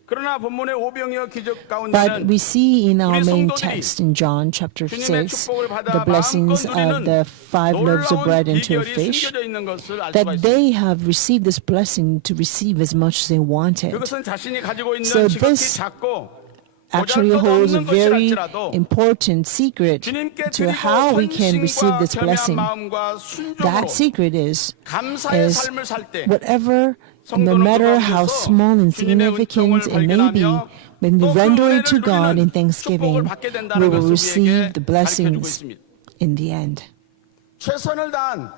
그러나 본문의 오병이어 기적 But 가운데는 we see in our 우리 main 성도들이 text in John chapter 주님의 6, 축복을 받아 the blessings 마음껏 of the 5 loaves of 놀라운 bread and 2 비결이 fish, 숨겨져 있는 것을 알 수가 that 있습니다. they have received this blessing to receive as much as they wanted. 그것은 자신이 가지고 있는 So 지극히 this 작고 Actually holds a 보잘것없는 very 것이랄지라도 important secret 주님께 to 드리고 how we can receive 헌신과 this 겸허한 blessing. 마음과 순종으로 That secret is 감사의 삶을 살 때 whatever, no 성도는 matter 그 how 가운데서 small and 주님의 significant 은총을 it may be, 발견하며 when we 또 그 render it 은혜를 to God in 누리는 thanksgiving, 축복을 받게 we 된다는 will 것을 receive 우리에게 the 가르쳐주고 blessings 있습니다. in the end. 최선을 다한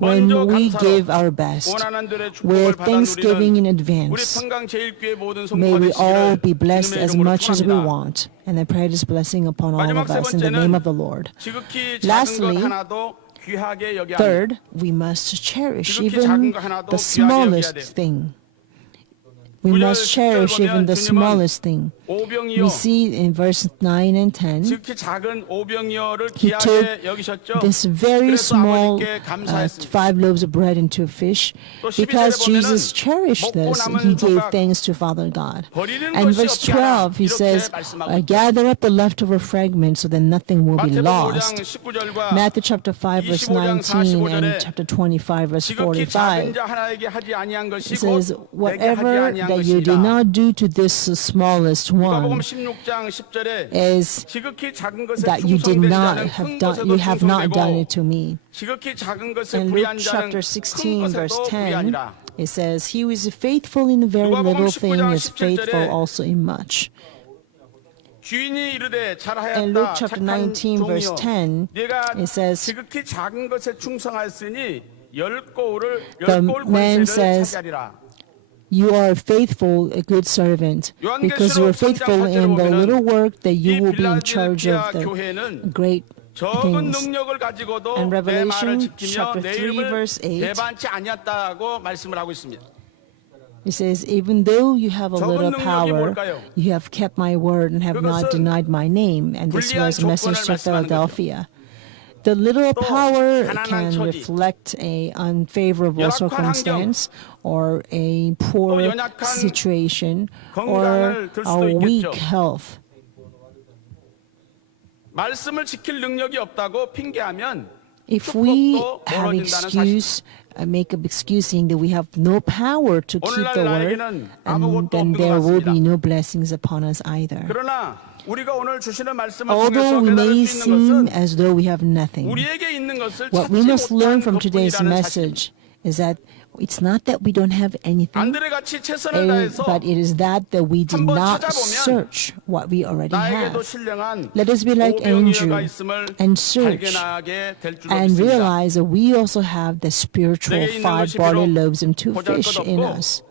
When 먼저 we 감사로 give our best, 원하는 대로 축복을 with 받아 thanksgiving in 누리는 우리 advance, 평강제일교회 모든 may we all 성도들 be blessed 주님의 as 이름으로 much as we 축원합니다. want. And I pray this blessing upon all 마지막 of 세 us in the name of the 번째는 Lord. 지극히 작은 Lastly, 것 하나도 귀하게 여겨야 합니다. Third, we must cherish 지극히 even 작은 거 하나도 the 귀하게 여겨야 smallest 돼요. thing. We 구절 must cherish 10절 even the 보면 smallest thing. 오병이어 We see in verse 9 and 10, 지극히 작은 오병이어를 he 귀하게 took 여기셨죠. this very 그래서 small 아버님께 감사했습니다. 5 loaves of bread and 2 fish. 또 12절에 Because 보면은 Jesus cherished 먹고 this, 남은 he gave 조각 thanks to Father God. 버리는 And 것이 verse 없게 하라. 12, he 이렇게 says, 말씀하고 있죠. gather up the leftover fragments so that nothing will be 마태복음 5장 lost. 19절과 Matthew chapter 5 verse 25장 19 and 45절에 chapter 25 verse 지극히 작은 45. 자 하나에게 하지 아니한 것이 It 곧 says, 내게 하지 whatever 아니한 that you did 것이니라. not do to this smallest 누가복음 one 16장 10절에 is 지극히 작은 것에 that you did 충성되지 not 않은 have 큰 done, 것에도 you have not done it 충성되고 to me. 지극히 작은 것에 In 불의한 Luke 자는 chapter 큰 16 verse 것에도 10, 불의하니라. it says, he who is faithful in the very 누가복음 little thing 19장 is faithful 17절에 also in much. 주인이 이르되 In Luke 잘하였다 chapter 착한 19 verse 종이여 10, 네가 it says, 지극히 작은 것에 충성하였으니 열 고을 The man 권세를 says, 차지하리라. you are faithful, a good servant, because you are faithful in the little work that 이 you will be in charge of 빌라델피아 the 교회는 great 적은 things. 능력을 가지고도 And 내 말을 Revelation 지키며 chapter 내 3 이름을 verse 8, 배반치 아니었다고 말씀을 하고 있습니다. it says, even though you have a 적은 little 능력이 power, 뭘까요? you have kept my word and have not 그것은 denied my name. And this 불리한 was a message 조건을 to 말씀하는 Philadelphia. The little 또 power 가난한 can 처지, reflect a unfavorable 열악한 circumstance or a poor 또 연약한 situation or 건강을 들 a 수도 weak 있겠죠. health. 말씀을 지킬 능력이 없다고 핑계하면 If we 축복도 have 멀어진다는 excuse, make up excuse saying that we have no power to keep 오늘날 the word, 나에게는 and 아무것도 then 없는 것 there will 같습니다. be no blessings upon us either. 그러나 우리가 오늘 주시는 말씀을 Although 통해서 we 깨달을 may 수 있는 seem 것은 as though we have nothing, 우리에게 있는 것을 what 찾지 we must learn 못한 from today's 것뿐이라는 사실입니다. message is that it's not that we don't have anything, 안드레같이 최선을 다해서 but it is that we did 한번 not 찾아보면 search what we already 나에게도 have. 신령한 Let us be like 오병이어가 Andrew 있음을 and search 발견하게 될 줄로 and 믿습니다. realize that we also have the spiritual 내게 있는 5 것이 barley 비록 loaves and 2 fish in 보잘것없고 us.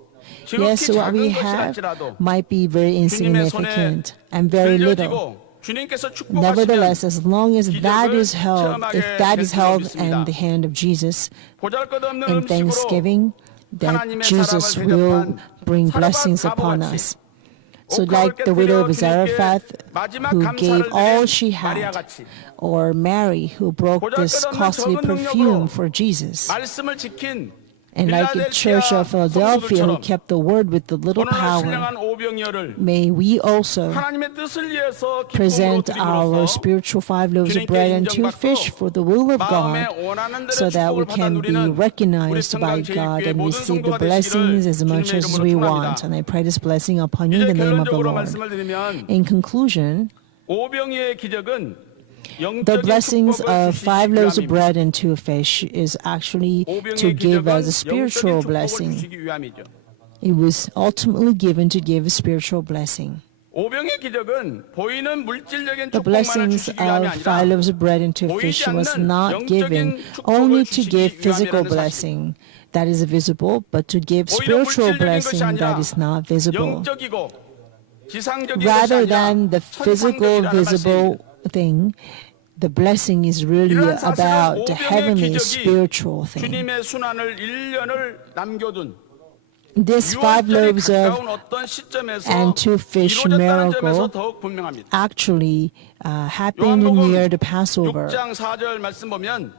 지극히 Yes, what we 작은 것이 have 할지라도 might be very 주님의 손에 insignificant and very little. 들려지고 주님께서 축복하시면 Nevertheless, as long as that 기적을 is held, 체험하게 if that is 될 줄로 held 믿습니다. in the hand of Jesus 보잘것없는 in 음식으로 thanksgiving, that 하나님의 Jesus 사람을 will 대접한 bring 사르밧 blessings upon 바보같이 us. So like the widow of Zarephath, who gave all she had, or Mary, who broke this costly perfume for Jesus, 말씀을 지킨 and like the church of Philadelphia, who kept the word with the little 오늘날 power, 신령한 오병이어를 may we also 하나님의 뜻을 위해서 기쁨으로 present our 드림으로써 spiritual 5 loaves of bread and 2 fish for the will of 마음에 God, 원하는 대로 so that we 축복을 받아 can be 누리는 우리 recognized by God 평강제일교회 and 모든 receive the 성도가 blessings 되시기를 as much 주님의 as we 이름으로 want. 축원합니다. And I pray this blessing upon you in 이제 the name of the 결론적으로 Lord. 말씀을 드리면 In conclusion, 오병이어의 기적은 The blessings of 5 loaves of bread and 2 fish is actually to give us a spiritual blessing. It was ultimately given to give a spiritual blessing. 오병의 기적은 보이는 물질적인 The 축복만을 blessings 주시기 위함이 of 5 아니라 loaves of bread and 2 fish was not given only to give physical blessing that is visible, but to give 오히려 spiritual 물질적인 것이 blessing 아니라 that is not visible. 영적이고 지상적인 것이 Rather 아니라 than the physical, 천상적이라는 visible 말씀입니다. thing, the blessing is really 이러한 사실은 about the 오병의 heavenly, 기적이 spiritual thing. 주님의 순환을 1년을 남겨둔 This 5 loaves of 가까운 어떤 시점에서 and 2 fish 이루어졌다는 점에서 miracle 더욱 분명합니다. actually happened near the Passover. 6장 4절 말씀 보면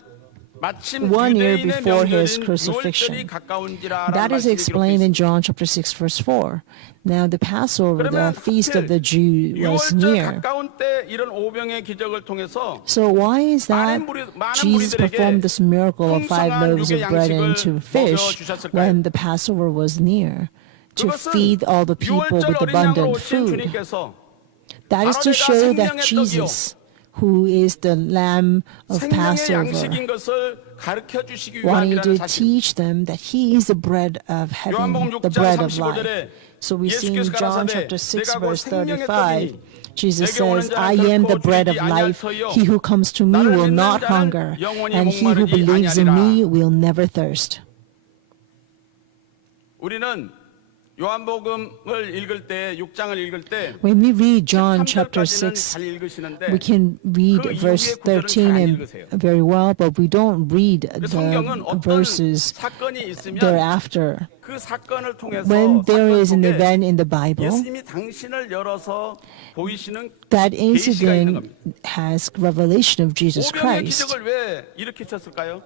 마침 1 year 유대인의 before his 명절인 crucifixion. 6월절이 가까운지라라는 That is 말씀이 explained in 기록되어 있습니다. John chapter 6 verse 4. Now the Passover, the 그러면 feast of the Jew was 6월절 near. 가까운 때 이런 오병의 기적을 통해서 So why is that 많은 Jesus 무리들에게 performed this miracle of 5 풍성한 loaves of 육의 bread and 양식을 2 fish 먹여주셨을까요? when the Passover was near? To 그것은 feed all the people 6월절 with 어린 양으로 abundant 오신 food. 주님께서 That is to 바로 내가 show that 생명의 Jesus, who is the Lamb of 생명의 Passover, 양식인 것을 가르쳐 주시기 wanted to 위함이라는 사실. teach them that He is the bread of heaven, 요한복음 the 6장 bread of 35절에 life. So we see in 예수께서 John 가라사대 chapter 6 내가 곧 verse 생명의 35, Jesus 내게 오는 says, 자는 I am the 결코 bread of 줄이지 life. 아니하여서요. He who comes to me 나를 will 믿는 not 자는 hunger, 영원히 and he who 목마르지 believes in 아니하리라. me will never thirst. 우리는 요한복음을 읽을 때 6장을 읽을 때 When we read John chapter 13절까지는 6, 잘 읽으시는데 we can read 그 verse 이후의 구절은 13 잘안 and 읽으세요. very well, but we don't read 성경은 the 어떤 verses 사건이 있으면 thereafter. 그 사건을 통해서 When there 사건 is an 속에 event in the Bible, 예수님이 당신을 열어서 보이시는 that 계시가 있는 incident 겁니다. has revelation of Jesus 오병의 Christ. 기적을 왜 일으키셨을까요?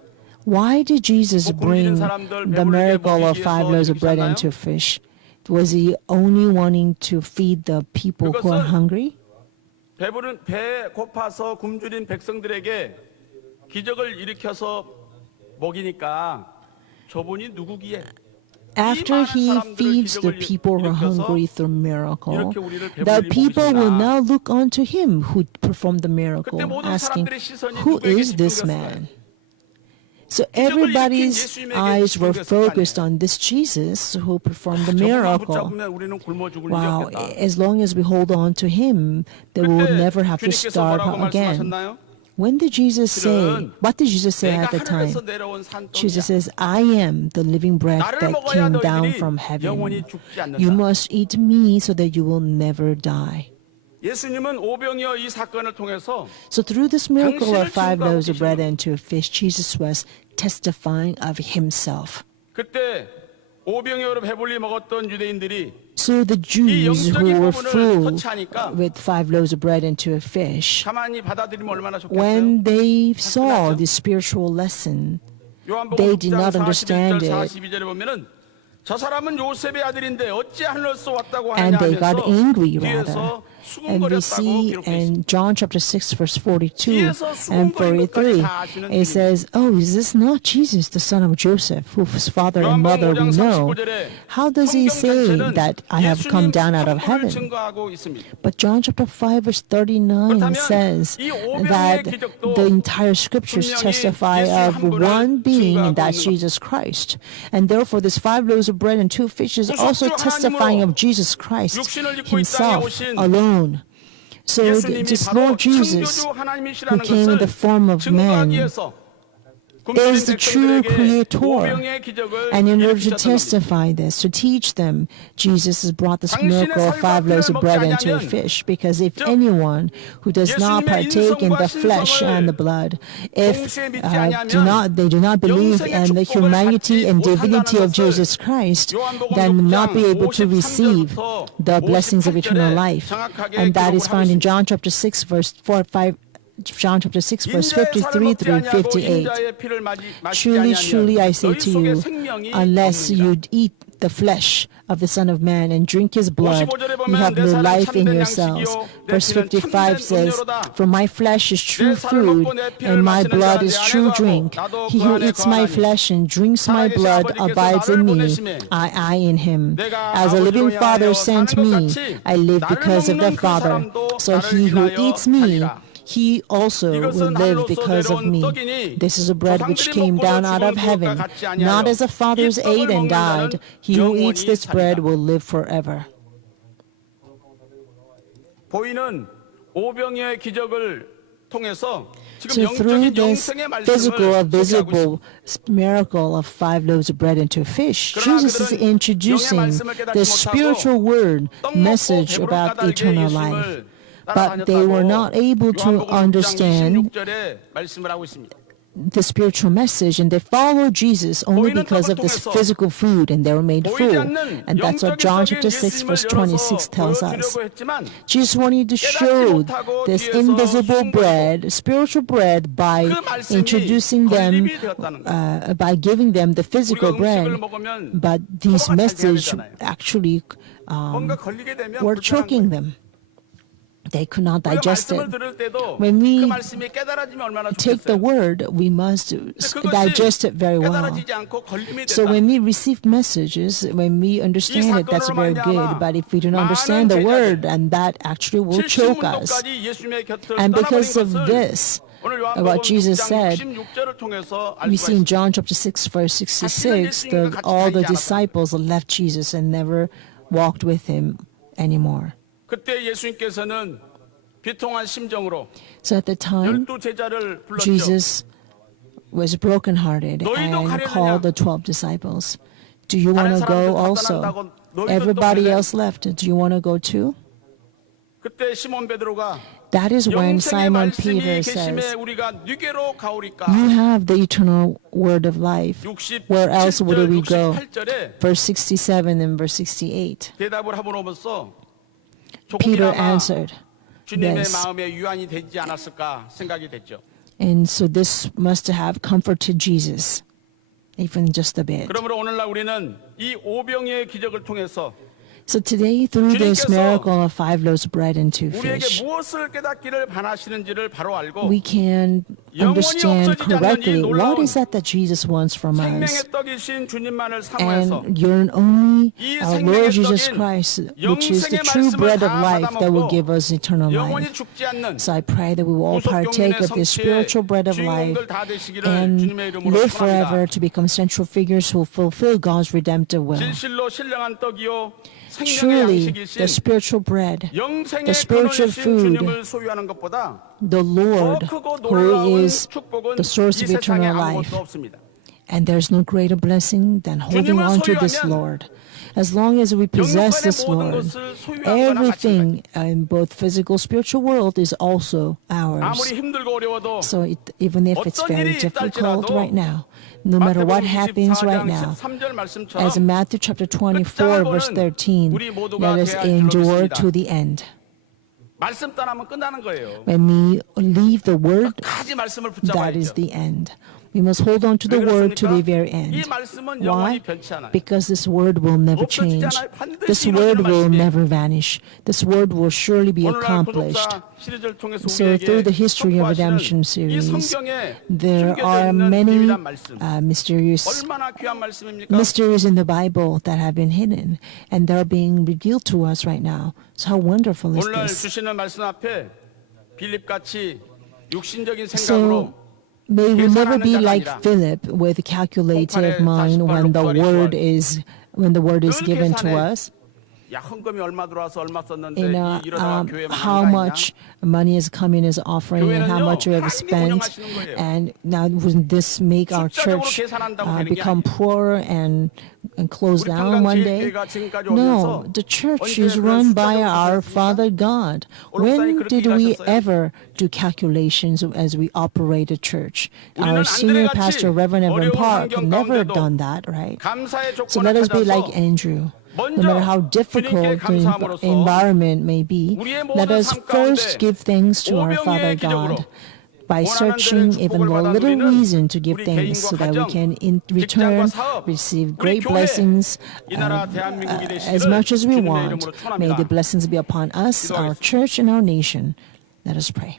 Why did Jesus 뭐 bring 굶주린 사람들 the 배부르게 miracle of 먹이기 5 loaves of bread and 위해서 2 fish? Was he only wanting to feed the people who are 그것은 hungry? 배 고파서 굶주린 백성들에게 기적을 일으켜서 먹이니까 저분이 누구기에 After he feeds the people who are hungry through miracle, the people will now look unto him who performed the miracle, asking, who is this man? So everybody's eyes were focused on this Jesus who performed the miracle. 붙잡으면 우리는 굶어 죽을 일이 Wow, 없겠다. as long as we hold on to him, then we will 그때 never have to 주님께서 starve 뭐라고 again. 말씀하셨나요? When did Jesus say? What did Jesus say 내가 at the time? 하늘에서 내려온 산떡이야. Jesus says, I am the living bread 나를 that 먹어야 came down 너희들이 from heaven. 영원히 죽지 않는다. You must eat me so that you will never die. 예수님은 오병이어 이 사건을 통해서 So through this miracle of 당신을 5 loaves of bread 증거하고 and 2 fish, Jesus was testifying of himself. 그때 오병이어로 배불리 먹었던 유대인들이 So the Jews who 영적인 were 부분을 full 터치하니까 with 5 loaves of bread and 2 fish, 가만히 받아들이면 얼마나 좋겠어요. when they saw the spiritual lesson, 요한복음 they did 6장 not understand 41절 it. 42절에 보면은 저 사람은 요셉의 아들인데 어찌 하늘로서 왔다고 And 하느냐 they got 하면서 angry, 뒤에서 rather. And we 수군거렸다고 see 기록되어 있습니다. in John chapter 6, verse 42 뒤에서 and 수군거린 것까지 43, 다 아시는 it says, oh, is this not Jesus, the son of Joseph, whose father and mother we 요한복음 5장 know? 39절에 How does he say 성경 that I have 전체는 come down out of 예수님 heaven? 증거하고 있습니다. But John chapter 5, verse 39 그렇다면 says 이 오병이의 that 기적도 the entire scriptures 분명히 testify 예수 of 한 분을 one being, and 증거하고 that's 있는 Jesus Christ. And therefore, this 5 loaves of bread and 2 fishes also 구속주 testifying 하나님으로 of Jesus Christ 육신을 입고 이 땅에 himself 오신 alone. So 예수님이 this 바로 Lord Jesus, 창조주 who 하나님이시라는 came in the 것을 form of man, 증거하기 위해서 is the true creator. 오병의 기적을 And in order to 일으키셨던 겁니다. testify this, to teach them, Jesus has brought this 당신의 miracle of 5 loaves of bread and 2 살과 fish. Because if 즉, anyone who does not 예수님의 partake in the 인성과 flesh and the 신성을 blood, if 동시에 믿지 아니하면 they do not believe 영생의 in the 축복을 humanity 받지 and divinity 못한다는 of Jesus Christ, 요한복음 then will 6장 not be able to receive 53절부터 the blessings of 58절에 eternal life. 정확하게 And that is 기록을 found in 하고 John chapter 6, verse 4, 5. John chapter 6, verse 53 through 58. Truly, truly, I say to you, unless you eat the flesh of the Son of Man and drink his blood, you have no life in yourselves. Verse 55 says, for my flesh is true food, and my blood is true drink. He who eats my flesh and drinks my blood abides in me, I in him. As a living Father sent me, I live because of the Father. So he who eats me, he also will live because of me. This is a bread which came down out of heaven, not as the fathers ate and died. He who eats this bread will live forever. 보이는 오병이어의 기적을 통해서 지금 So through 영적인 this 영생의 physical or 말씀을 소개하고 visible 있습니다. miracle of 5 loaves of bread and 2 fish, 그러나 Jesus is 그들은 introducing 영의 말씀을 깨닫지 the 못하고 spiritual word 떡 먹고 message 배부르고 about 까닭에 eternal 예수님을 life. But they were not 따라다녔다고 able to 요한복음 6장 understand 26절에 말씀을 하고 있습니다. the spiritual message, and they followed Jesus only because of this physical food, and they were made 보이지 full. 않는 And that's what John chapter 6 verse 26 tells us. 보여주려고 했지만 Jesus wanted to show this invisible bread, spiritual bread, by 그 말씀이 introducing them, 건립이 되었다는 거예요. by giving them the 우리가 physical bread. 음식을 먹으면 But these 소화가 잘 돼야 message 되잖아요. actually 뭔가 걸리게 되면 were 불편한 choking 거예요. them. They could not 우리가 digest 말씀을 it. 들을 때도 When we 그 말씀이 깨달아지면 얼마나 Take the 좋겠어요. word, we must digest it very well. 깨달아지지 않고 걸림이 So 된다. when we receive messages, when we understand it, that's very good. But if we don't understand the word, and that actually will choke us. And because of this, what Jesus said, we see in John chapter 6, verse 66, that all the disciples left Jesus and never walked with him anymore. 그때 예수님께서는 비통한 심정으로 So at the time, 12제자를 불렀죠. Jesus was brokenhearted and called the 12 disciples. Do you want to go also? Everybody else left. Do you want to go too? 그때 시몬 베드로가 That is when 영생의 Simon 말씀이 Peter 계심에 says, 우리가 누게로 가오리까? you have the eternal word of life. Where else would 67절, we go? 68절에 Verse 67 and verse 68. 대답을 함으로써 Peter 조금이나마 answered, 주님의 yes. 마음에 유한이 되지 않았을까 생각이 됐죠. And so this must have comforted Jesus, even just a bit. 그러므로 오늘날 우리는 이 오병이의 기적을 통해서 So today, through this miracle of 5 loaves of bread and 2 우리에게 fish, 무엇을 깨닫기를 바라시는지를 바로 알고 we can understand correctly what is that Jesus wants from us. 생명의 떡이신 주님만을 사모해서 And you're only 이 our 생명의 Lord Jesus 떡인 Christ, which is the 영생의 true 말씀을 bread of 다 life that will 받아먹고 give us eternal 영원히 life. 죽지 않는 So I pray that we will all partake of this spiritual bread of life 주인공들 다 되시기를 and 주님의 이름으로 live forever 축원합니다. to become central figures who fulfill God's redemptive will. 진실로 신령한 떡이요 생명의 Surely 양식이신 the spiritual bread, 영생의 the spiritual 근원이신 food, 주님을 소유하는 것보다 the Lord 더 크고 who 놀라운 is 축복은 the source 이 of 세상에 eternal life. 아무것도 없습니다. And there's no greater blessing than holding on to this Lord. As long as we possess this Lord, everything in both physical, spiritual world is also ours. 아무리 힘들고 어려워도 So even if it's 어떤 very 일이 difficult 있달지라도 right now, no matter what 마태복음 happens 24장 right now, 13절 말씀처럼 as in Matthew chapter 24, verse 13, let us endure to the end. 말씀 떠나면 끝나는 거예요. When we leave the word, 끝까지 말씀을 that is 붙잡아야죠. the end. We must hold on to the 왜 word to the 그렇습니까? very 이 end. 말씀은 Why? 영원히 변치 않아요. Because this word will never 없어지지 change. 않아요. 반드시 This 이루어지는 word will 말씀이에요. never vanish. This word will surely be 오늘날 accomplished. 구속사 시리즈를 통해서 So through the 우리에게 history of 선포하시는 redemption 이 series, 성경에 there 숨겨져 are 있는 many 비밀한 말씀 mysterious 얼마나 귀한 말씀입니까? mysteries in the Bible that have been hidden, and they're being revealed to us right now. So how wonderful is 오늘날 this? 주시는 말씀 앞에 빌립같이 육신적인 So 생각으로 may we never be 계산하는 자가 like 아니라 Philip with a calculative 폭발의 mind 48 when the 록살이 word 구하리. when the word is 늘 given to 계산해. us. 야 헌금이 얼마 들어와서 얼마 썼는데 이러다가 교회만 How 하는 거 아니냐? much money is coming as offering and how much we have spent, and now wouldn't this make our church become poor and close down one day? No, the church is run by our Father God. When did we ever do calculations as we operate a church? Our senior pastor, Reverend Evan Park, never done that, right? 감사의 So 조건을 let us be 찾아서 like Andrew. No matter how difficult the environment may be, let us first give thanks to our Father God by searching even for a little reason to give thanks so that we can in return receive great blessings as much as we want. May the blessings be upon us, our church, and our nation. Let us pray.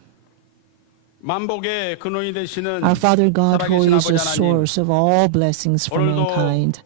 만복의 근원이 되시는 Our Father God, who 살아계신 is the 아버지 하나님, source of all blessings for 오늘도 mankind,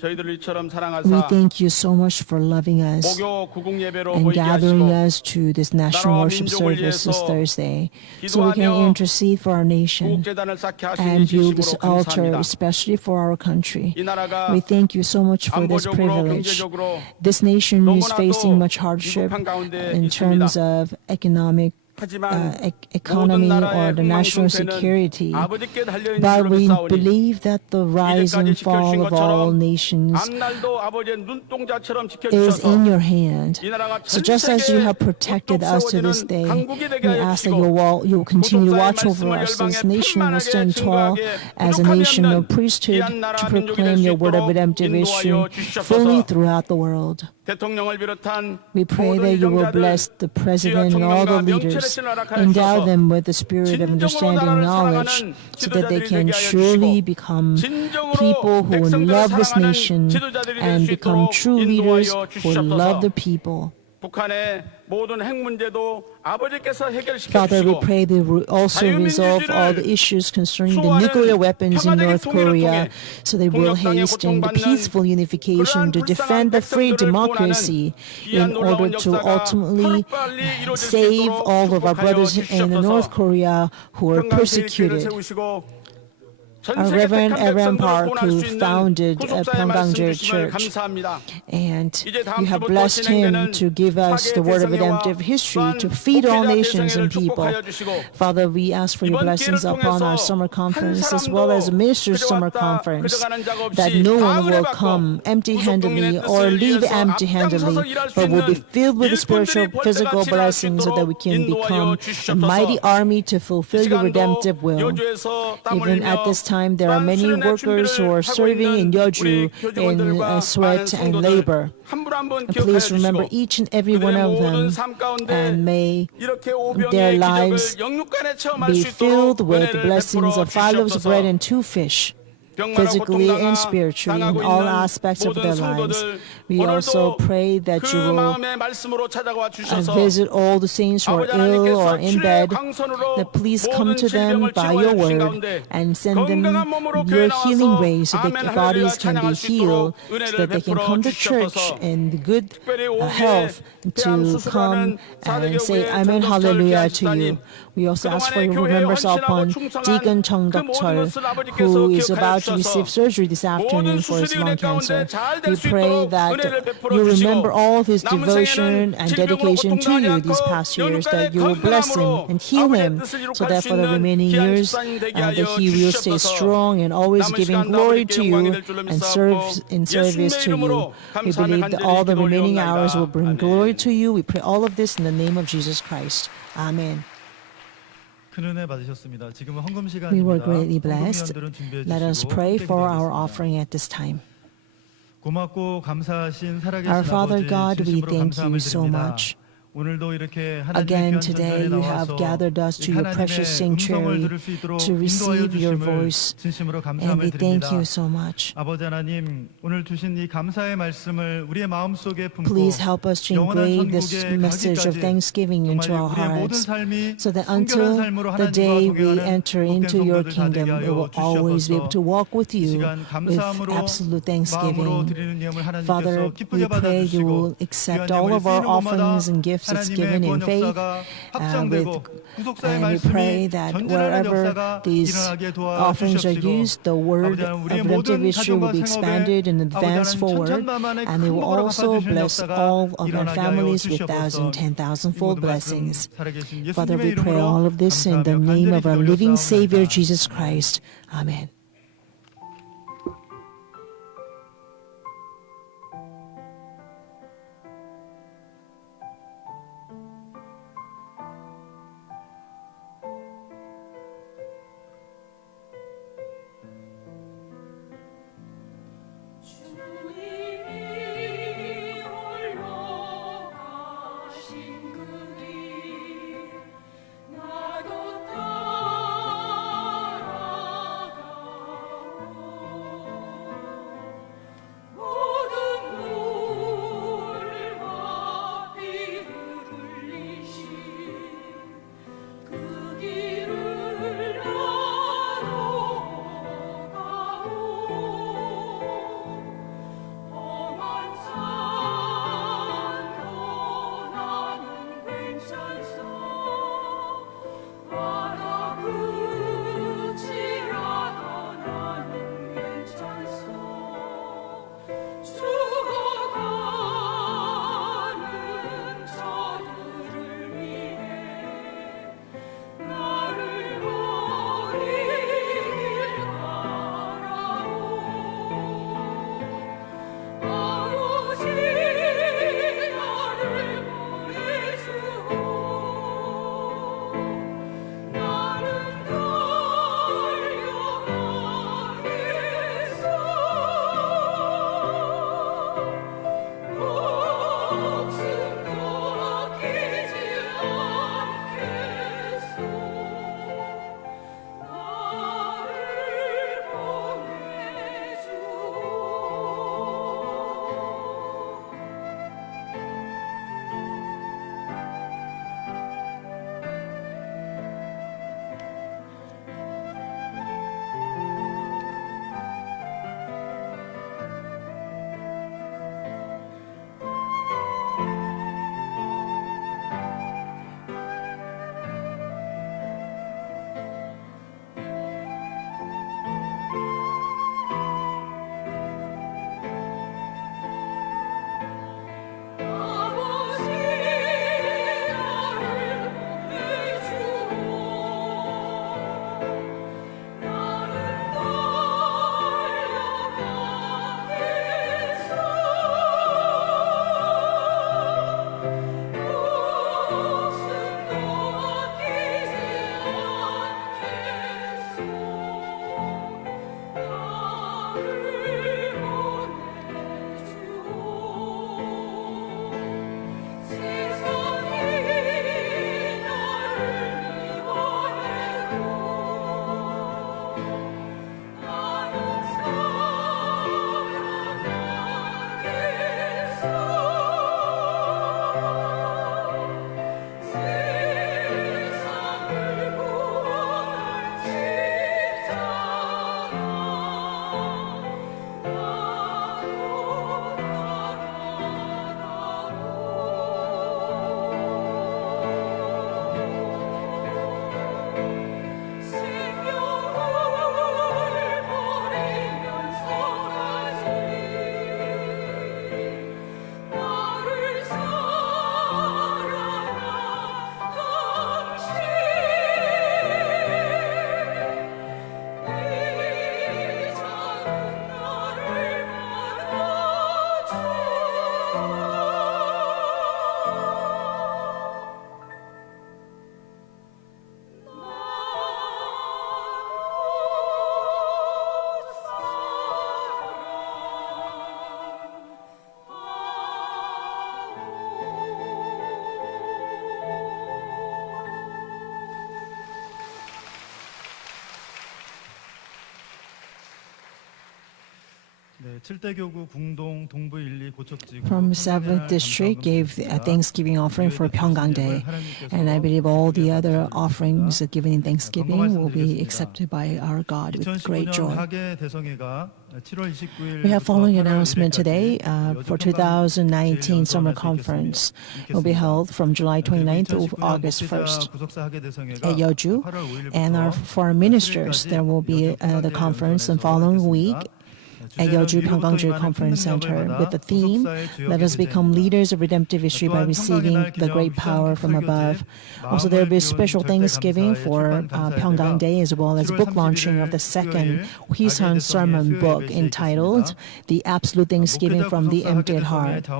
저희들을 이처럼 We 사랑하사 thank you so much for loving us 목요 구국 예배로 and 모이게 gathering 하시고 us to this national 나라와 worship 민족을 service this 위해서 Thursday so we can 기도하며 intercede for our nation 구국재단을 쌓게 하시니 and build this 진심으로 altar 감사합니다. especially for our country. 이 나라가 We thank you so much for this 안보적으로 privilege. 경제적으로 This nation is 너무나도 facing much hardship 위급한 가운데 in terms of economic 하지만 economy 모든 or 나라의 the national 흥망성쇠는 security. 아버지께 달려있는 But 줄로 we 믿사오니 believe that the rise and 이제까지 fall 지켜주신 of all 것처럼 nations 앞날도 아버지의 눈동자처럼 is 지켜주셔서 in your hand. 이 나라가 So 전 just as you 세계에 have protected us to this 우뚝 day, 세워지는 강국이 되게 we 하여 ask that 주시고 you will continue to 구속사의 watch over 말씀을 us. This 열방에 nation will 편만하게 stand tall 증거하게 as a 부족함이 nation of 없는 priesthood 귀한 나라 to 민족이 proclaim 될 수 your word of 있도록 redemptive history 인도하여 주시옵소서. fully throughout the world. 대통령을 비롯한 We pray 모든 that you will 이정자들 bless the president and all the leaders, endow them with the spirit of understanding and knowledge, so that they can surely become people who will love this nation and become true leaders who will love the people. 북한의 모든 핵 문제도 아버지께서 해결시켜 Father, we 주시고 pray they will also resolve all the issues concerning the nuclear weapons in North Korea, so they will hasten the peaceful unification to defend the free democracy in order to ultimately save all of our brothers in North Korea who are persecuted. Our Reverend Aaron Park, who founded Pyeongbangjeol Church, and you have blessed him to give us the word of redemptive history to feed all nations and people. Father, we ask for your blessings upon our summer conference as well as the ministers' summer conference, that no one will come empty-handedly or leave empty-handedly, but will be filled with the spiritual, physical blessings so that we can become a mighty army to fulfill your redemptive will. Even at this time, there are many workers who are serving in Yeoju in sweat and labor. And please remember each and every one of them, and may their lives be filled with the blessings of 5 loaves of bread and 2 fish, physically and spiritually in all aspects of their lives. We also pray that you will visit all the saints who are ill or in bed, that please come to them by your word and send them your healing rays so that their bodies can be healed, so that they can come to church in good health to come and say Amen, Hallelujah to you. We also ask for your remembrance upon Deacon Chung Dok-chul, who is about to receive surgery this afternoon for his lung cancer. We pray that you remember all of his devotion and dedication to you these past years, that you will bless him and heal him, so that for the remaining years that he will stay strong and always giving glory to you and serve in service to you. We believe that all the remaining hours will bring glory to you. We pray all of this in the name of Jesus Christ. Amen. 큰 은혜 받으셨습니다. 지금은 헌금 We were 시간입니다. greatly blessed. 헌금위원들은 준비해 Let us 주시고 pray 함께 for our 기도하겠습니다. offering at this time. 고맙고 감사하신 살아계신 Our Father 아버지 God, we 진심으로 thank you 감사함을 so 드립니다. much. 오늘도 이렇게 Again 하나님의 귀한 today 전전에 you have 나와서 gathered us to your 하나님의 precious 음성을 sanctuary 들을 수 있도록 to 인도하여 receive your 주심을 voice, 진심으로 and 감사함을 we thank 드립니다. you so much. 아버지 하나님, 오늘 주신 이 감사의 말씀을 우리의 마음속에 품고 Please help us to 영원한 engrave this 천국에 message of 가기까지 thanksgiving into 정말 our 우리의 모든 hearts, 삶이 so that 순결한 until 삶으로 the 하나님과 day we 동행하는 enter 복된 into your 성도들 다 되게 kingdom, we 하여 will always be able to walk with 이 you 시간 with 감사함으로 absolute 마음으로 thanksgiving. 드리는 예물 Father, 하나님께서 기쁘게 we pray you will 받아주시고 accept 귀한 all 예물이 of our 쓰이는 곳마다 offerings and gifts that's given 하나님의 in 구원 faith, 역사가 확장되고 구속사의 and we pray 말씀이 that 전진하는 wherever 역사가 these 일어나게 offerings are 도와주시옵시고 used, the word 아버지 하나님, of 우리의 redemptive 모든 history will be 가정과 expanded and 생업에 advanced 아버지 forward, 하나님 천천만만의 and they 큰 will 복을 also 갚아주시는 bless 역사가 all of our 일어나게 하여 families with 주시옵소서. 1,000, 10,000-fold 이 모든 말씀 blessings. 살아계신 Father, 예수님의 we pray 이름으로 all of this in the 감사하며 name 간절히 of our 기도 living Savior, 올려드리옵나이다. Jesus Christ. Amen. 주님이 홀로 가신 그 길 나도 따라가 네, 7대 교구 궁동 동부 1, 2 고척지구 from 7th District gave a Thanksgiving offering for Pyeonggang Day. And I believe all the other offerings given in Thanksgiving will be accepted by our God with great 2015년 joy. 하계 대성회가 7월 29일 We have following announcement today for 2019 Summer Conference. It will be held from July 29th to August 1st at Yeoju. And for our ministers, there will be the conference the following week at Yeoju Pyeonggangju Conference Center with the theme, Let us become leaders of redemptive history by receiving the great power from above. Also, there will be a special Thanksgiving for Pyeonggang Day as well as book launching of the second Hwisun sermon book entitled The Absolute Thanksgiving from the Emptied Heart.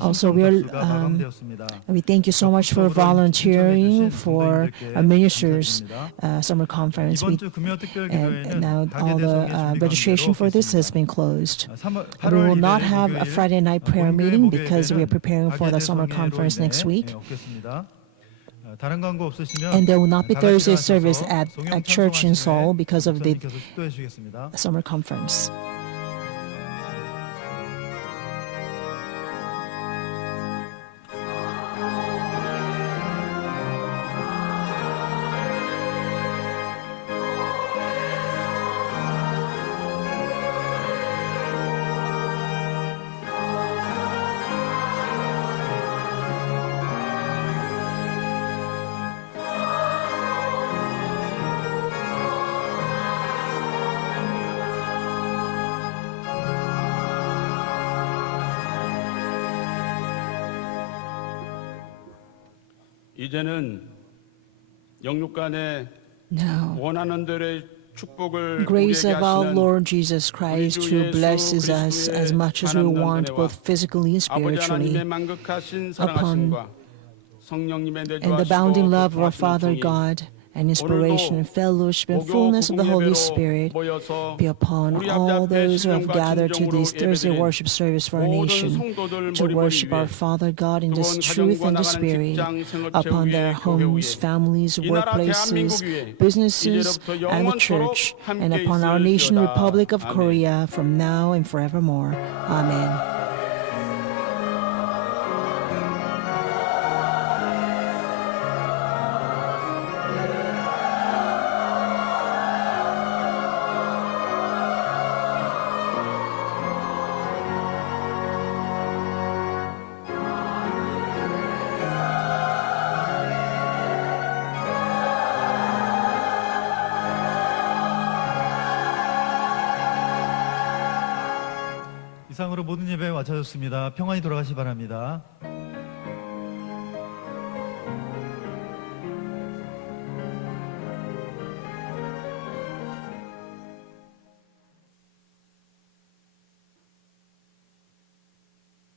Also, we thank you so much for volunteering for our ministers' summer conference. And now all the registration for this has been closed. We will not have a Friday night prayer meeting because we are preparing for the summer conference next week. And there will not be Thursday service at church in Seoul because of the summer conference. 이제는 영육간에 Now, 원하는 대로의 축복을 grace 우리에게 of our 하시는 Lord Jesus Christ, who blesses us as much as we want, both physically and 아버지 spiritually, 하나님의 만극하신 사랑하심과 성령님의 and the bounding 내주하시고 love of our Father 교통하시는 God, and inspiration, fellowship, and fullness of the Holy Spirit be upon all those who have gathered to this Thursday worship service for our nation, to worship our Father God in this truth and the Spirit, upon their homes, families, workplaces, businesses, and the church, and upon our nation, Republic of Korea, from now and forevermore. Amen. 이상으로 모든 예배 마쳐졌습니다. 평안히 돌아가시 바랍니다.